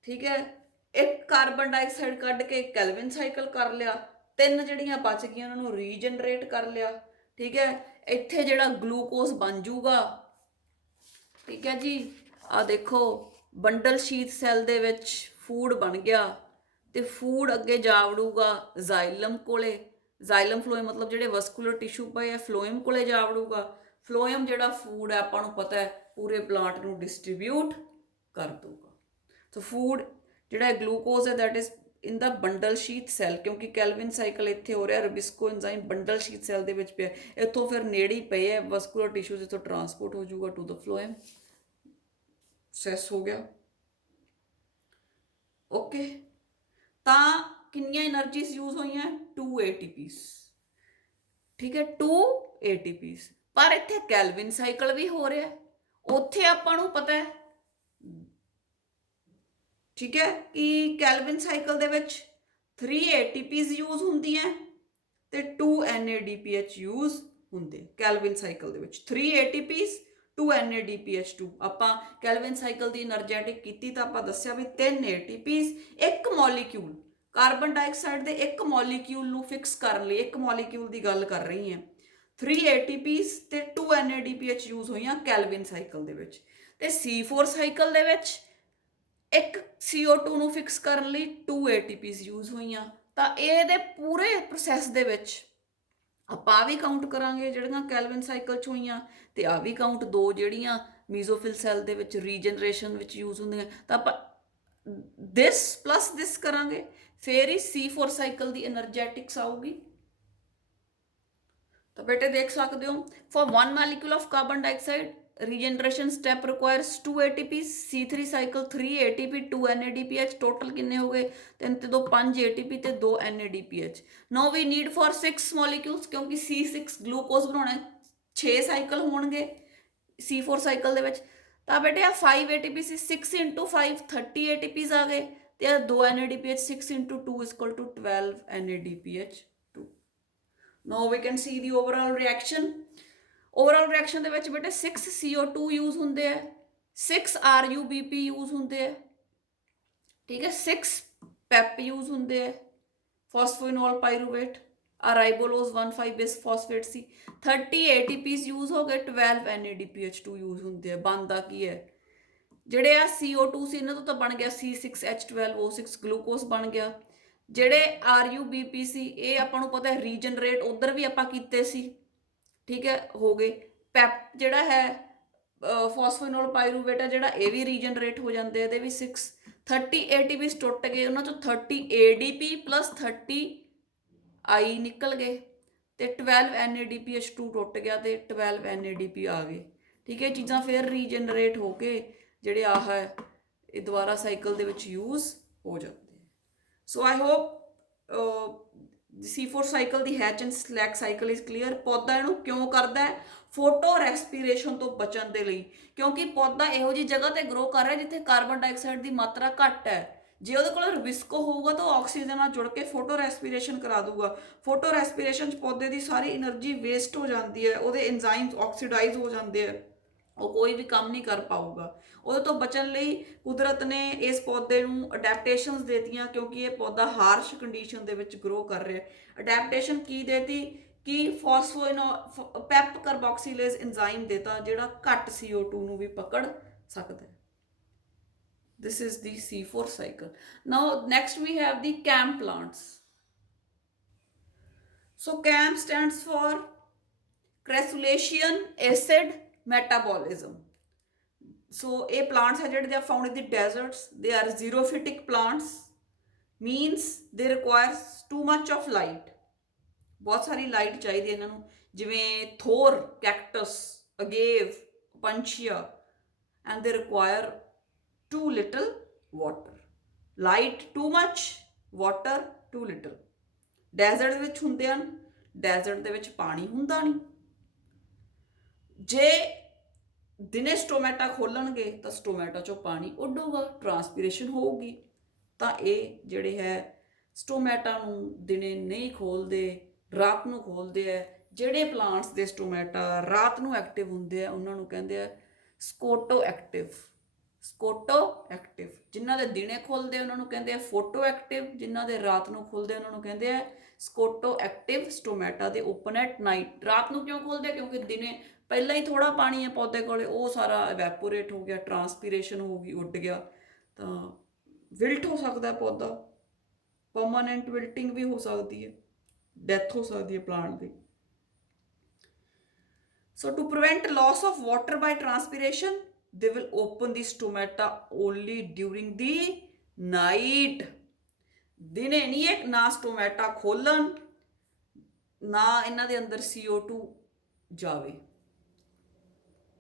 ਠੀਕ ਹੈ। ਇੱਕ ਕਾਰਬਨ ਡਾਈਆਕਸਾਈਡ ਕੱਢ ਕੇ ਕੈਲਵਿਨ ਸਾਈਕਲ ਕਰ ਲਿਆ, 3 ਜਿਹੜੀਆਂ ਬਚ ਗਈਆਂ ਉਹਨਾਂ ਨੂੰ ਰੀਜਨਰੇਟ ਕਰ ਲਿਆ, ਠੀਕ ਹੈ। ਇੱਥੇ ਜਿਹੜਾ ਗਲੂਕੋਜ਼ ਬਣ ਜੂਗਾ, ਠੀਕ ਹੈ ਜੀ। ਆ ਦੇਖੋ ਬੰਡਲ ਸ਼ੀਥ ਸੈੱਲ ਦੇ ਵਿੱਚ ਫੂਡ ਬਣ ਗਿਆ ਤੇ ਫੂਡ ਅੱਗੇ ਜਾ ਵੜੂਗਾ ਜ਼ਾਈਲਮ ਕੋਲੇ। ਜ਼ਾਈਲਮ ਫਲੋਇਮ ਮਤਲਬ ਜਿਹੜੇ ਵਸਕੂਲਰ ਟਿਸ਼ੂ ਪਏ ਆ ਫਲੋਇਮ ਕੋਲੇ ਜਾ ਵੜੂਗਾ। ਫਲੋਇਮ ਜਿਹੜਾ ਫੂਡ ਹੈ ਆਪਾਂ ਨੂੰ ਪਤਾ ਹੈ ਪੂਰੇ ਪਲਾਂਟ ਨੂੰ ਡਿਸਟ੍ਰੀਬਿਊਟ ਕਰ ਦੂਗਾ। ਸੋ ਫੂਡ ਜਿਹੜਾ ਗਲੂਕੋਜ਼ ਹੈ that is in the bundle sheath cell, ਕਿਉਂਕਿ ਕੈਲਵਿਨ ਸਾਈਕਲ ਇੱਥੇ ਹੋ ਰਿਹਾ, rubisco enzyme bundle sheath cell ਦੇ ਵਿੱਚ ਪਿਆ, ਇੱਥੋਂ ਫਿਰ ਨੇੜੇ ਹੀ ਪਏ ਹੈ ਵਸਕੂਲਰ ਟਿਸ਼ੂਜ਼, ਇੱਥੋਂ ਟਰਾਂਸਪੋਰਟ ਹੋ ਜਾਊਗਾ ਟੂ ਦ ਫਲੋਇਮ, ਸੈਸ ਹੋ ਗਿਆ। ਓਕੇ, ਤਾਂ ਕਿੰਨੀਆਂ એનર્ਜੀਜ਼ ਯੂਜ਼ ਹੋਈਆਂ? 2 ATPs, ਠੀਕ ਹੈ, 2 ATPs। ਪਰ ਇੱਥੇ ਕੈਲਵਿਨ ਸਾਈਕਲ ਵੀ ਹੋ ਰਿਹਾ, ਉੱਥੇ ਆਪਾਂ ਨੂੰ ਪਤਾ ਹੈ, ਠੀਕ ਹੈ, ਕਿ ਕੈਲਵਿਨ ਸਾਈਕਲ ਦੇ ਵਿੱਚ 3 ATPs ਯੂਜ਼ ਹੁੰਦੀਆਂ ਤੇ 2 NADPH ਯੂਜ਼ ਹੁੰਦੇ। ਕੈਲਵਿਨ ਸਾਈਕਲ ਦੇ ਵਿੱਚ 3 ATPs 2 NADPH2। ਆਪਾਂ ਕੈਲਵਿਨ ਸਾਈਕਲ ਦੀ એનર્ਜੈਟਿਕ ਕੀਤੀ ਤਾਂ ਆਪਾਂ ਦੱਸਿਆ ਵੀ 3 ATPs ਇੱਕ ਮੋਲੀਕਿਊਲ, ਕਾਰਬਨ ਡਾਈਆਕਸਾਈਡ ਦੇ ਇੱਕ ਮੋਲੀਕਿਊਲ ਨੂੰ ਫਿਕਸ ਕਰਨ ਲਈ, ਇੱਕ ਮੋਲੀਕਿਊਲ ਦੀ ਗੱਲ ਕਰ ਰਹੀ ਹਾਂ, 3 ATPs ਤੇ 2 NADPH ਯੂਜ਼ ਹੋਈਆਂ ਕੈਲਵਿਨ ਸਾਈਕਲ ਦੇ ਵਿੱਚ। ਤੇ C4 ਸਾਈਕਲ ਦੇ ਵਿੱਚ ਇੱਕ CO2 ਨੂੰ ਫਿਕਸ ਕਰਨ ਲਈ 2 ATPs ਯੂਜ਼ ਹੋਈਆਂ। ਤਾਂ ਇਹਦੇ ਪੂਰੇ ਪ੍ਰੋਸੈਸ ਦੇ ਵਿੱਚ ਆਪਾਂ ਵੀ ਕਾਊਂਟ ਕਰਾਂਗੇ ਜਿਹੜੀਆਂ ਕੈਲਵਿਨ ਸਾਈਕਲ 'ਚ ਹੋਈਆਂ, ਤੇ ਆ ਵੀ ਕਾਊਂਟ 2 ਜਿਹੜੀਆਂ ਮੀਜ਼ੋਫਿਲ ਸੈੱਲ ਦੇ ਵਿੱਚ ਰੀਜਨਰੇਸ਼ਨ ਵਿੱਚ ਯੂਜ਼ ਹੁੰਦੀਆਂ। ਤਾਂ ਆਪਾਂ ਦਿਸ ਪਲੱਸ ਦਿਸ ਕਰਾਂਗੇ, ਫਿਰ ਹੀ C4 ਸਾਈਕਲ ਦੀ એનર્ਜੈਟਿਕਸ ਆਊਗੀ। ਤਾਂ ਬੇਟੇ ਦੇਖ ਸਕਦੇ ਹੋ, for 1 molecule of carbon dioxide regeneration step requires 2 ATPs, C3 cycle 3 ATP 2 NADPH, total किन्ने हो गए 3 ते 2 5 ATP ते 2 NADPH। Now we need for 6 molecules, क्योंकि C6 ग्लूकोज बनाना 6 साइकिल होणगे C4 साइकिल ਦੇ ਵਿੱਚ। ਤਾਂ ਬੇਟੇ ਆ 5 ATP ਸੀ, 6 into 5 30 ATPs ਆ ਗਏ, ਤੇ ਆ 2 NADPH 6 into 2 is equal to 12 NADPH2। now we can see the overall reaction। Overall reaction ਦੇ ਵਿੱਚ ਬੇਟੇ 6 CO2 ਯੂਜ਼ ਹੁੰਦੇ ਆ, 6 RUBP ਯੂਜ਼ ਹੁੰਦੇ ਆ, ਠੀਕ ਹੈ, 6 PEP ਯੂਜ਼ ਹੁੰਦੇ ਆ, ਫਾਸਫੋਇਨੋਲ ਪਾਇਰੂਵੇਟ, ਆ ਰਾਈਬੋਲੋਜ਼ 1,5 ਬੇਸ ਫਾਸਫੇਟ ਸੀ, 30 ATPs ਯੂਜ਼ ਹੋ ਗਏ, 12 NADPH2 ਯੂਜ਼ ਹੁੰਦੇ ਆ। ਬਣਦਾ ਕੀ ਹੈ, ਜਿਹੜੇ ਆ CO2 ਸੀ ਇਹਨਾਂ ਤੋਂ ਤਾਂ ਬਣ ਗਿਆ C6H12O6 ਗਲੂਕੋਸ ਬਣ ਗਿਆ। ਜਿਹੜੇ RUBP ਸੀ ਇਹ ਆਪਾਂ ਨੂੰ ਪਤਾ ਹੈ ਰੀਜਨਰੇਟ ਉਧਰ ਵੀ ਆਪਾਂ ਕੀਤੇ ਸੀ, ਠੀਕ ਹੈ, ਹੋ ਗਏ। ਪੈਪ ਜਿਹੜਾ ਹੈ ਫਾਸਫੋਇਨੋਲ ਪਾਇਰੂਵੇਟ ਹੈ ਜਿਹੜਾ, ਇਹ ਵੀ ਰੀਜਨਰੇਟ ਹੋ ਜਾਂਦੇ, ਇਹਦੇ ਵੀ 30 ATPs ਟੁੱਟ ਗਏ, ਉਹਨਾਂ ਚੋਂ 30 ADP plus 30 I ਨਿਕਲ ਗਏ, ਤੇ 12 NADPH2 ਟੁੱਟ ਗਿਆ ਤੇ 12 NADP ਆ ਗਏ, ਠੀਕ ਹੈ। ਚੀਜ਼ਾਂ ਫਿਰ ਰੀਜਨਰੇਟ ਹੋ ਕੇ ਜਿਹੜੇ ਆਹ ਹੈ ਇਹ ਦੁਬਾਰਾ ਸਾਈਕਲ ਦੇ ਵਿੱਚ ਯੂਜ਼ ਹੋ ਜਾਂਦੇ। So I hope C4 cycle the Hatch and Slack cycle is clear. ਪੌਦਾ ਇਹਨੂੰ ਕਿਉਂ ਕਰਦਾ ਹੈ, ਫੋਟੋ ਰੈਸਪੀਰੇਸ਼ਨ ਤੋਂ ਬਚਣ ਦੇ ਲਈ, ਕਿਉਂਕਿ ਪੌਦਾ ਇਹੋ ਜਿਹੀ ਜਗ੍ਹਾ ਤੇ ਗਰੋ ਕਰ ਰਿਹਾ ਜਿੱਥੇ ਕਾਰਬਨ ਡਾਈਆਕਸਾਈਡ ਦੀ ਮਾਤਰਾ ਘੱਟ ਹੈ। ਜੇ ਉਹਦੇ ਕੋਲ ਰਿਬਿਸਕੋ ਹੋਊਗਾ ਤਾਂ ਆਕਸੀਜਨ ਨਾਲ ਜੁੜ ਕੇ ਫੋਟੋ ਰੈਸਪੀਰੇਸ਼ਨ ਕਰਾ ਦੂਗਾ। ਫੋਟੋ ਰੈਸਪੀਰੇਸ਼ਨ 'ਚ ਪੌਦੇ ਦੀ ਸਾਰੀ એનર્ਜੀ ਵੇਸਟ ਹੋ ਜਾਂਦੀ ਹੈ, ਉਹਦੇ ਐਂਜ਼ਾਈਮਸ ਆਕਸੀਡਾਈਜ਼ ਹੋ ਜਾਂਦੇ ਆ, ਉਹ ਕੋਈ ਵੀ ਕੰਮ ਨਹੀਂ ਕਰ ਪਾਊਗਾ। ਉਹਦੇ ਤੋਂ ਬਚਣ ਲਈ ਕੁਦਰਤ ਨੇ ਇਸ ਪੌਦੇ ਨੂੰ ਅਡੈਪਟੇਸ਼ਨਸ ਦੇਤੀਆਂ, ਕਿਉਂਕਿ ਇਹ ਪੌਦਾ ਹਾਰਸ਼ ਕੰਡੀਸ਼ਨ ਦੇ ਵਿੱਚ ਗਰੋ ਕਰ ਰਿਹਾ। ਅਡੈਪਟੇਸ਼ਨ ਕੀ ਦੇਤੀ ਕਿ ਪੈਪ ਕਾਰਬੋਕਸੀਲੇਜ਼ ਐਂਜ਼ਾਈਮ ਦੇਤਾ ਜਿਹੜਾ ਘੱਟ CO2 ਨੂੰ ਵੀ ਪਕੜ ਸਕਦਾ ਹੈ। This is the C4 cycle. Now next we have the CAM plants. So CAM stands for crassulacean acid metabolism. So a plants are they are found in the deserts. They are xerophytic plants, means they require too much of light. बहुत सारी लाइट चाहिए ਇਹਨਾਂ ਨੂੰ, ਜਿਵੇਂ ਥੋਰ, cactus, ਅਗੇਵ, ਪੰਛੀਆ, and they require too little water. Light too much, water too little. Desert ਵਿੱਚ ਹੁੰਦੇ ਹਨ, ਡੈਜ਼ਰਟ ਦੇ ਵਿੱਚ ਪਾਣੀ ਹੁੰਦਾ ਨਹੀਂ। ਜੇ ਦਿਨੇ ਸਟੋਮੈਟਾ ਖੋਲਣਗੇ ਤਾਂ ਸਟੋਮੈਟਾ ਚੋਂ ਪਾਣੀ ਉੱਡੂਗਾ, ਟਰਾਂਸਪੀਰੇਸ਼ਨ ਹੋਊਗੀ। ਤਾਂ ਇਹ ਜਿਹੜੇ ਹੈ ਸਟੋਮੈਟਾ ਨੂੰ ਦਿਨੇ ਨਹੀਂ ਖੋਲਦੇ, ਰਾਤ ਨੂੰ ਖੋਲਦੇ ਆ। ਜਿਹੜੇ ਪਲਾਂਟਸ ਦੇ ਸਟੋਮੈਟਾ ਰਾਤ ਨੂੰ ਐਕਟਿਵ ਹੁੰਦੇ ਆ ਉਹਨਾਂ ਨੂੰ ਕਹਿੰਦੇ ਆ ਸਕੋਟੋ ਐਕਟਿਵ। ਸਕੋਟੋ ਐਕਟਿਵ, ਜਿਨ੍ਹਾਂ ਦੇ ਦਿਨੇ ਖੁੱਲਦੇ ਉਹਨਾਂ ਨੂੰ ਕਹਿੰਦੇ ਆ ਫੋਟੋ ਐਕਟਿਵ, ਜਿਨ੍ਹਾਂ ਦੇ ਰਾਤ ਨੂੰ ਖੁੱਲਦੇ ਉਹਨਾਂ ਨੂੰ ਕਹਿੰਦੇ ਆ ਸਕੋਟੋ ਐਕਟਿਵ ਸਟੋਮੈਟਾ ਦੇ ਓਪਨ ਐਟ ਨਾਈਟ। ਰਾਤ ਨੂੰ ਕਿਉਂ ਖੁੱਲਦੇ, ਕਿਉਂਕਿ ਦਿਨੇ ਪਹਿਲਾਂ ਹੀ ਥੋੜਾ ਪਾਣੀ ਹੈ ਪੌਦੇ ਕੋਲੇ, ਉਹ ਸਾਰਾ ਇਵੈਪੋਰੇਟ ਹੋ ਗਿਆ, ਟਰਾਂਸਪੀਰੇਸ਼ਨ ਹੋ ਗਈ, ਉੱਡ ਗਿਆ, ਤਾਂ ਵਿਲਟ ਹੋ ਸਕਦਾ ਪੌਦਾ, ਪਰਮਾਨੈਂਟ ਵਿਲਟਿੰਗ ਵੀ ਹੋ ਸਕਦੀ ਹੈ, ਡੈਥ ਹੋ ਸਕਦੀ ਹੈ plant the. So to prevent loss of water by transpiration, they will open the stomata only during the night. ਦਿਨੇ ਨਹੀਂ ਹੈ ਨਾ ਸਟੋਮੈਟਾ ਖੋਲਣ, ਨਾ ਇਹਨਾਂ ਦੇ ਅੰਦਰ CO2 ਜਾਵੇ,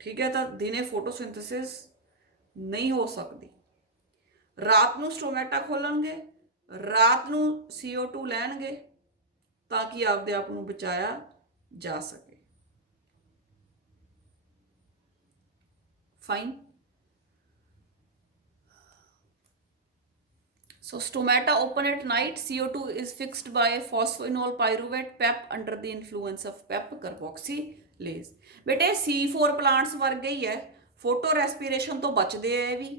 ਠੀਕ ਹੈ। ਤਾਂ ਦਿਨੇ ਫੋਟੋਸਿੰਥੇਸਿਸ ਨਹੀਂ ਹੋ ਸਕਦੀ। ਰਾਤ ਨੂੰ ਸਟੋਮੈਟਾ ਖੋਲਣਗੇ, ਰਾਤ ਨੂੰ CO2 ਲੈਣਗੇ ਤਾਂ ਕਿ ਆਪਦੇ ਆਪ ਨੂੰ ਬਚਾਇਆ ਜਾ ਸਕੇ। Fine. So stomata open at night. CO2 is fixed by phosphoenol pyruvate PEP under the influence of PEP carboxylase. बेटे C4 plants वर्गे ही है, फोटो रेस्पिरेशन तो बचते हैं भी,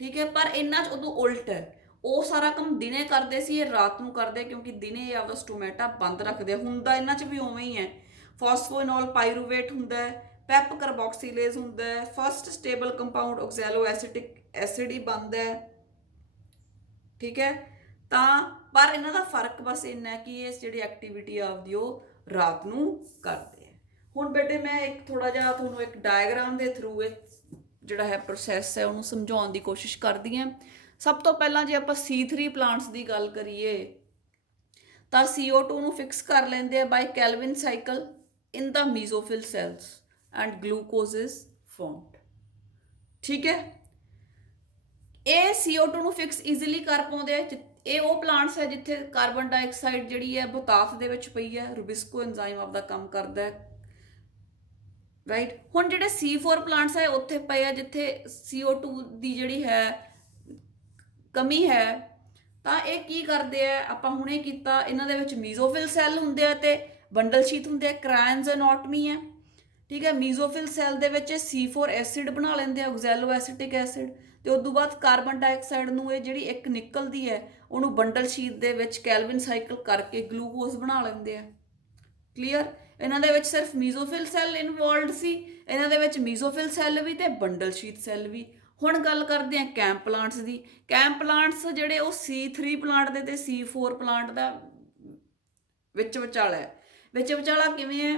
ठीक है, पर इन्ना च उदों उल्ट है। ਉਹ ਸਾਰਾ ਕੰਮ ਦਿਨੇ ਕਰਦੇ ਸੀ, ਇਹ ਰਾਤ ਨੂੰ ਕਰਦੇ, ਕਿਉਂਕਿ ਦਿਨੇ ਇਹ ਆਪਦਾ ਸਟੋਮੈਟਾ ਬੰਦ ਰੱਖਦੇ। ਹੁੰਦਾ ਇਹਨਾਂ 'ਚ ਵੀ ਉਵੇਂ ਹੀ ਹੈ, ਫਾਸਫੋਇਨੋਲ ਪਾਇਰੂਵੇਟ ਹੁੰਦਾ ਹੈ, ਪੈਪ ਕਾਰਬੋਕਸੀਲੇਜ਼ ਹੁੰਦਾ ਹੈ, first stable compound ਆਕਜ਼ੈਲੋ acetic acid ਹੀ ਬਣਦਾ ਹੈ, ਠੀਕ ਹੈ। ਤਾਂ ਪਰ ਇਹਨਾਂ ਦਾ ਫਰਕ ਬਸ ਇੰਨਾ ਕਿ ਇਹ ਜਿਹੜੀ ਐਕਟੀਵਿਟੀ ਆਪਦੀ ਉਹ ਰਾਤ ਨੂੰ ਕਰਦੇ ਆ। ਹੁਣ ਬੇਟੇ ਮੈਂ ਇੱਕ ਥੋੜਾ ਜਿਹਾ ਤੁਹਾਨੂੰ ਇੱਕ ਡਾਇਗਰਾਮ ਦੇ ਥਰੂ ਇਹ ਜਿਹੜਾ ਹੈ ਪ੍ਰੋਸੈਸ ਹੈ ਉਹਨੂੰ ਸਮਝਾਉਣ ਦੀ ਕੋਸ਼ਿਸ਼ ਕਰਦੀ ਹਾਂ। ਸਭ ਤੋਂ ਪਹਿਲਾਂ ਜੇ ਆਪਾਂ C3 ਪਲਾਂਟਸ ਦੀ ਗੱਲ ਕਰੀਏ ਤਾਂ CO2 ਨੂੰ ਫਿਕਸ ਕਰ ਲੈਂਦੇ ਆ by Calvin cycle in the mesophyll cells, and glucose is formed। ठीक है, ਇਹ CO2 ਨੂੰ ਫਿਕਸ ਈਜ਼ੀਲੀ ਕਰ ਪਾਉਂਦੇ ਆ। ਇਹ ਉਹ ਪਲਾਂਟਸ ਹੈ ਜਿੱਥੇ ਕਾਰਬਨ ਡਾਈਆਕਸਾਈਡ ਜਿਹੜੀ ਹੈ ਬਤਾਫ ਦੇ ਵਿੱਚ ਪਈ ਹੈ, ਰੂਬਿਸਕੋ ਐਂਜ਼ਾਈਮ ਆਪਦਾ ਕੰਮ ਕਰਦਾ ਹੈ, ਰਾਈਟ। ਹੁਣ ਜਿਹੜੇ C4 ਪਲਾਂਟਸ ਹੈ ਉੱਥੇ ਪਏ ਆ ਜਿੱਥੇ CO2 ਦੀ ਜਿਹੜੀ ਹੈ ਕਮੀ ਹੈ। ਤਾਂ ਇਹ ਕੀ ਕਰਦੇ ਆ, ਆਪਾਂ ਹੁਣੇ ਕੀਤਾ, ਇਹਨਾਂ ਦੇ ਵਿੱਚ ਮੀਜ਼ੋਫਿਲ ਸੈੱਲ ਹੁੰਦੇ ਆ ਤੇ ਬੰਡਲ ਸ਼ੀਥ ਹੁੰਦੇ ਆ, ਕ੍ਰਾਇਨਜ਼ ਐਨਾਟਮੀ ਹੈ। ਠੀਕ ਹੈ, ਮੀਜ਼ੋਫਿਲ ਸੈੱਲ ਦੇ ਵਿੱਚ C4 ਐਸਿਡ ਬਣਾ ਲੈਂਦੇ ਆ, ਆਕਜ਼ੈਲੋ ਐਸੀਟਿਕ ਐਸਿਡ, ਤੇ ਉਸ ਤੋਂ ਬਾਅਦ ਕਾਰਬਨ ਡਾਈਆਕਸਾਈਡ ਨੂੰ ਇਹ ਜਿਹੜੀ ਇੱਕ ਨਿਕਲਦੀ ਹੈ ਉਹਨੂੰ ਬੰਡਲ ਸ਼ੀਥ ਦੇ ਵਿੱਚ ਕੈਲਵਿਨ ਸਾਈਕਲ ਕਰਕੇ ਗਲੂਕੋਜ਼ ਬਣਾ ਲੈਂਦੇ ਆ। ਕਲੀਅਰ, ਇਹਨਾਂ ਦੇ ਵਿੱਚ ਸਿਰਫ ਮੀਜ਼ੋਫਿਲ ਸੈੱਲ ਇਨਵੋਲਵਡ ਸੀ, ਇਹਨਾਂ ਦੇ ਵਿੱਚ ਮੀਜ਼ੋਫਿਲ ਸੈੱਲ ਵੀ ਤੇ ਬੰਡਲ ਸ਼ੀਥ ਸੈੱਲ ਵੀ। ਹੁਣ ਗੱਲ ਕਰਦੇ ਆ ਕੈਂਪ ਪਲਾਂਟਸ ਦੀ। ਕੈਂਪ ਪਲਾਂਟਸ ਜਿਹੜੇ ਉਹ C3 ਪਲਾਂਟ ਦੇ ਤੇ C4 ਪਲਾਂਟ ਦਾ ਵਿੱਚ ਵਿਚਾਲਾ ਹੈ। ਵਿੱਚ ਵਿਚਾਲਾ ਕਿਵੇਂ ਹੈ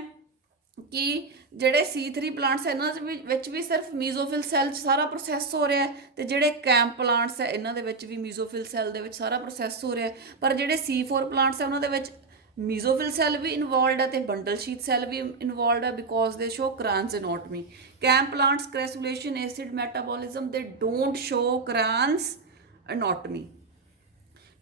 ਕਿ ਜਿਹੜੇ C3 ਪਲਾਂਟਸ ਹੈ ਇਹਨਾਂ ਦੇ ਵਿੱਚ ਵੀ ਸਿਰਫ ਮੀਜ਼ੋਫਿਲ ਸੈੱਲ 'ਚ ਸਾਰਾ ਪ੍ਰੋਸੈਸ ਹੋ ਰਿਹਾ ਹੈ, ਤੇ ਜਿਹੜੇ ਕੈਂਪ ਪਲਾਂਟਸ ਹੈ ਇਹਨਾਂ ਦੇ ਵਿੱਚ ਵੀ ਮੀਜ਼ੋਫਿਲ ਸੈੱਲ ਦੇ ਵਿੱਚ ਸਾਰਾ ਪ੍ਰੋਸੈਸ ਹੋ ਰਿਹਾ ਹੈ। ਪਰ ਜਿਹੜੇ C4 ਪਲਾਂਟਸ ਹੈ ਉਹਨਾਂ ਦੇ ਵਿੱਚ ਮੀਜ਼ੋਫਿਲ ਸੈੱਲ ਵੀ ਇਨਵੋਲਵਡ ਹੈ ਤੇ ਬੰਡਲ ਸ਼ੀਥ ਸੈੱਲ ਵੀ ਇਨਵੋਲਵਡ ਹੈ, because they show Kranz anatomy. ਕੈਂਪ plants crassulacean acid metabolism they don't show Kranz anatomy.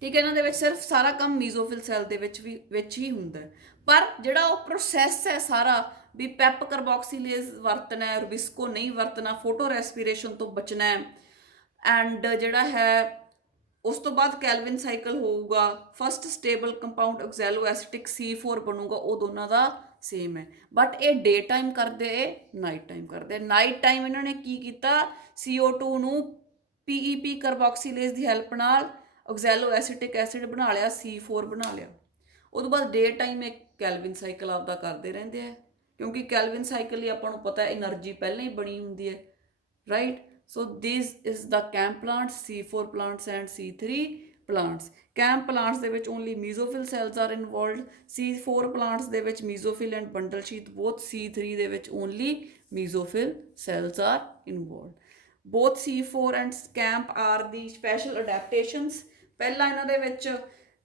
ਠੀਕ ਹੈ, ਇਹਨਾਂ ਦੇ ਵਿੱਚ ਸਿਰਫ ਸਾਰਾ ਕੰਮ ਮੀਜ਼ੋਫਿਲ ਸੈੱਲ ਦੇ ਵਿੱਚ ਹੀ ਹੁੰਦਾ ਹੈ। ਪਰ ਜਿਹੜਾ ਉਹ ਪ੍ਰੋਸੈਸ ਹੈ ਸਾਰਾ ਵੀ ਪੈਪ ਕਾਰਬੋਕਸੀਲੇਜ਼ ਵਰਤਣਾ ਹੈ, ਰੂਬਿਸਕੋ ਨਹੀਂ ਵਰਤਣਾ, ਫੋਟੋ ਰੈਸਪੀਰੇਸ਼ਨ ਤੋਂ ਬਚਣਾ ਹੈ, ਐਂਡ ਜਿਹੜਾ ਹੈ ਉਸ ਤੋਂ ਬਾਅਦ ਕੈਲਵਿਨ ਸਾਈਕਲ ਹੋਊਗਾ, ਫਸਟ ਸਟੇਬਲ ਕੰਪਾਊਂਡ ਆਕਜ਼ੈਲੋ ਐਸੀਟਿਕ C4 ਬਣੂਗਾ, ਉਹ ਦੋਨਾਂ ਦਾ ਸੇਮ ਹੈ। ਬਟ ਇਹ ਡੇ ਟਾਈਮ ਕਰਦੇ, ਇਹ ਨਾਈਟ ਟਾਈਮ ਕਰਦੇ। ਨਾਈਟ ਟਾਈਮ ਇਹਨਾਂ ਨੇ ਕੀ ਕੀਤਾ, CO2 ਨੂੰ PEP ਕਾਰਬੋਕਸੀਲੇਜ਼ ਦੀ ਹੈਲਪ ਨਾਲ ਆਕਜ਼ੈਲੋ ਐਸੀਟਿਕ ਐਸਿਡ ਬਣਾ ਲਿਆ, C4 ਬਣਾ ਲਿਆ। ਉਹ ਤੋਂ ਬਾਅਦ ਡੇ ਟਾਈਮ ਇਹ ਕੈਲਵਿਨ ਸਾਈਕਲ ਆਪਦਾ ਕਰਦੇ ਰਹਿੰਦੇ ਆ, ਕਿਉਂਕਿ ਕੈਲਵਿਨ ਸਾਈਕਲ ਹੀ ਆਪਾਂ ਨੂੰ ਪਤਾ ਐਨਰਜੀ ਪਹਿਲਾਂ ਹੀ ਬਣੀ ਹੁੰਦੀ ਹੈ, right. So this is the camp plants, C4 plants and C3 plants. Camp plants ਦੇ ਵਿੱਚ only mesophyll cells are involved. C4 plants ਦੇ ਵਿੱਚ mesophyll and bundle sheath both. C3 ਦੇ ਵਿੱਚ only mesophyll cells are involved. Both C4 and camp are the special adaptations. ਪਹਿਲਾਂ ਇਹਨਾਂ ਦੇ ਵਿੱਚ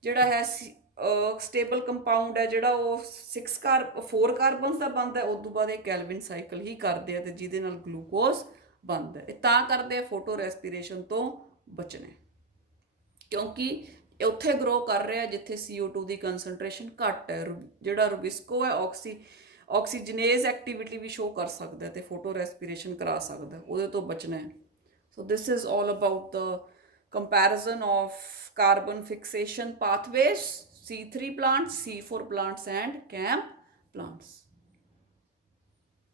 ਜਿਹੜਾ ਹੈ ਸਟੇਬਲ ਕੰਪਾਊਂਡ ਹੈ ਜਿਹੜਾ ਉਹ 4 ਕਾਰਬਨਸ ਦਾ ਬਣਦਾ, ਉਸ ਤੋਂ ਬਾਅਦ ਇਹ ਕੈਲਵਿਨ ਸਾਈਕਲ ਹੀ ਕਰਦੇ ਆ ਤੇ ਜਿਹਦੇ ਨਾਲ ਗਲੂਕੋਜ਼ ਬਣਦਾ। ਇਹ ਤਾਂ ਕਰਦੇ ਆ ਫੋਟੋ ਰੈਸਪੀਰੇਸ਼ਨ ਤੋਂ ਬਚਣੇ, ਕਿਉਂਕਿ ਉੱਥੇ ਗਰੋ ਕਰ ਰਿਹਾ ਜਿੱਥੇ CO2 ਦੀ ਕੰਸਨਟ੍ਰੇਸ਼ਨ ਘੱਟ ਹੈ। ਜਿਹੜਾ ਰੂਬਿਸਕੋ ਹੈ ਆਕਸੀਜਨੇਜ਼ ਐਕਟੀਵਿਟੀ ਵੀ ਸ਼ੋ ਕਰ ਸਕਦਾ ਤੇ ਫੋਟੋ ਰੈਸਪੀਰੇਸ਼ਨ ਕਰਾ ਸਕਦਾ, ਉਹਦੇ ਤੋਂ ਬਚਣਾ ਹੈ। So this is all about the comparison of carbon fixation pathways, C3 plants, C4 plants and CAMP plants.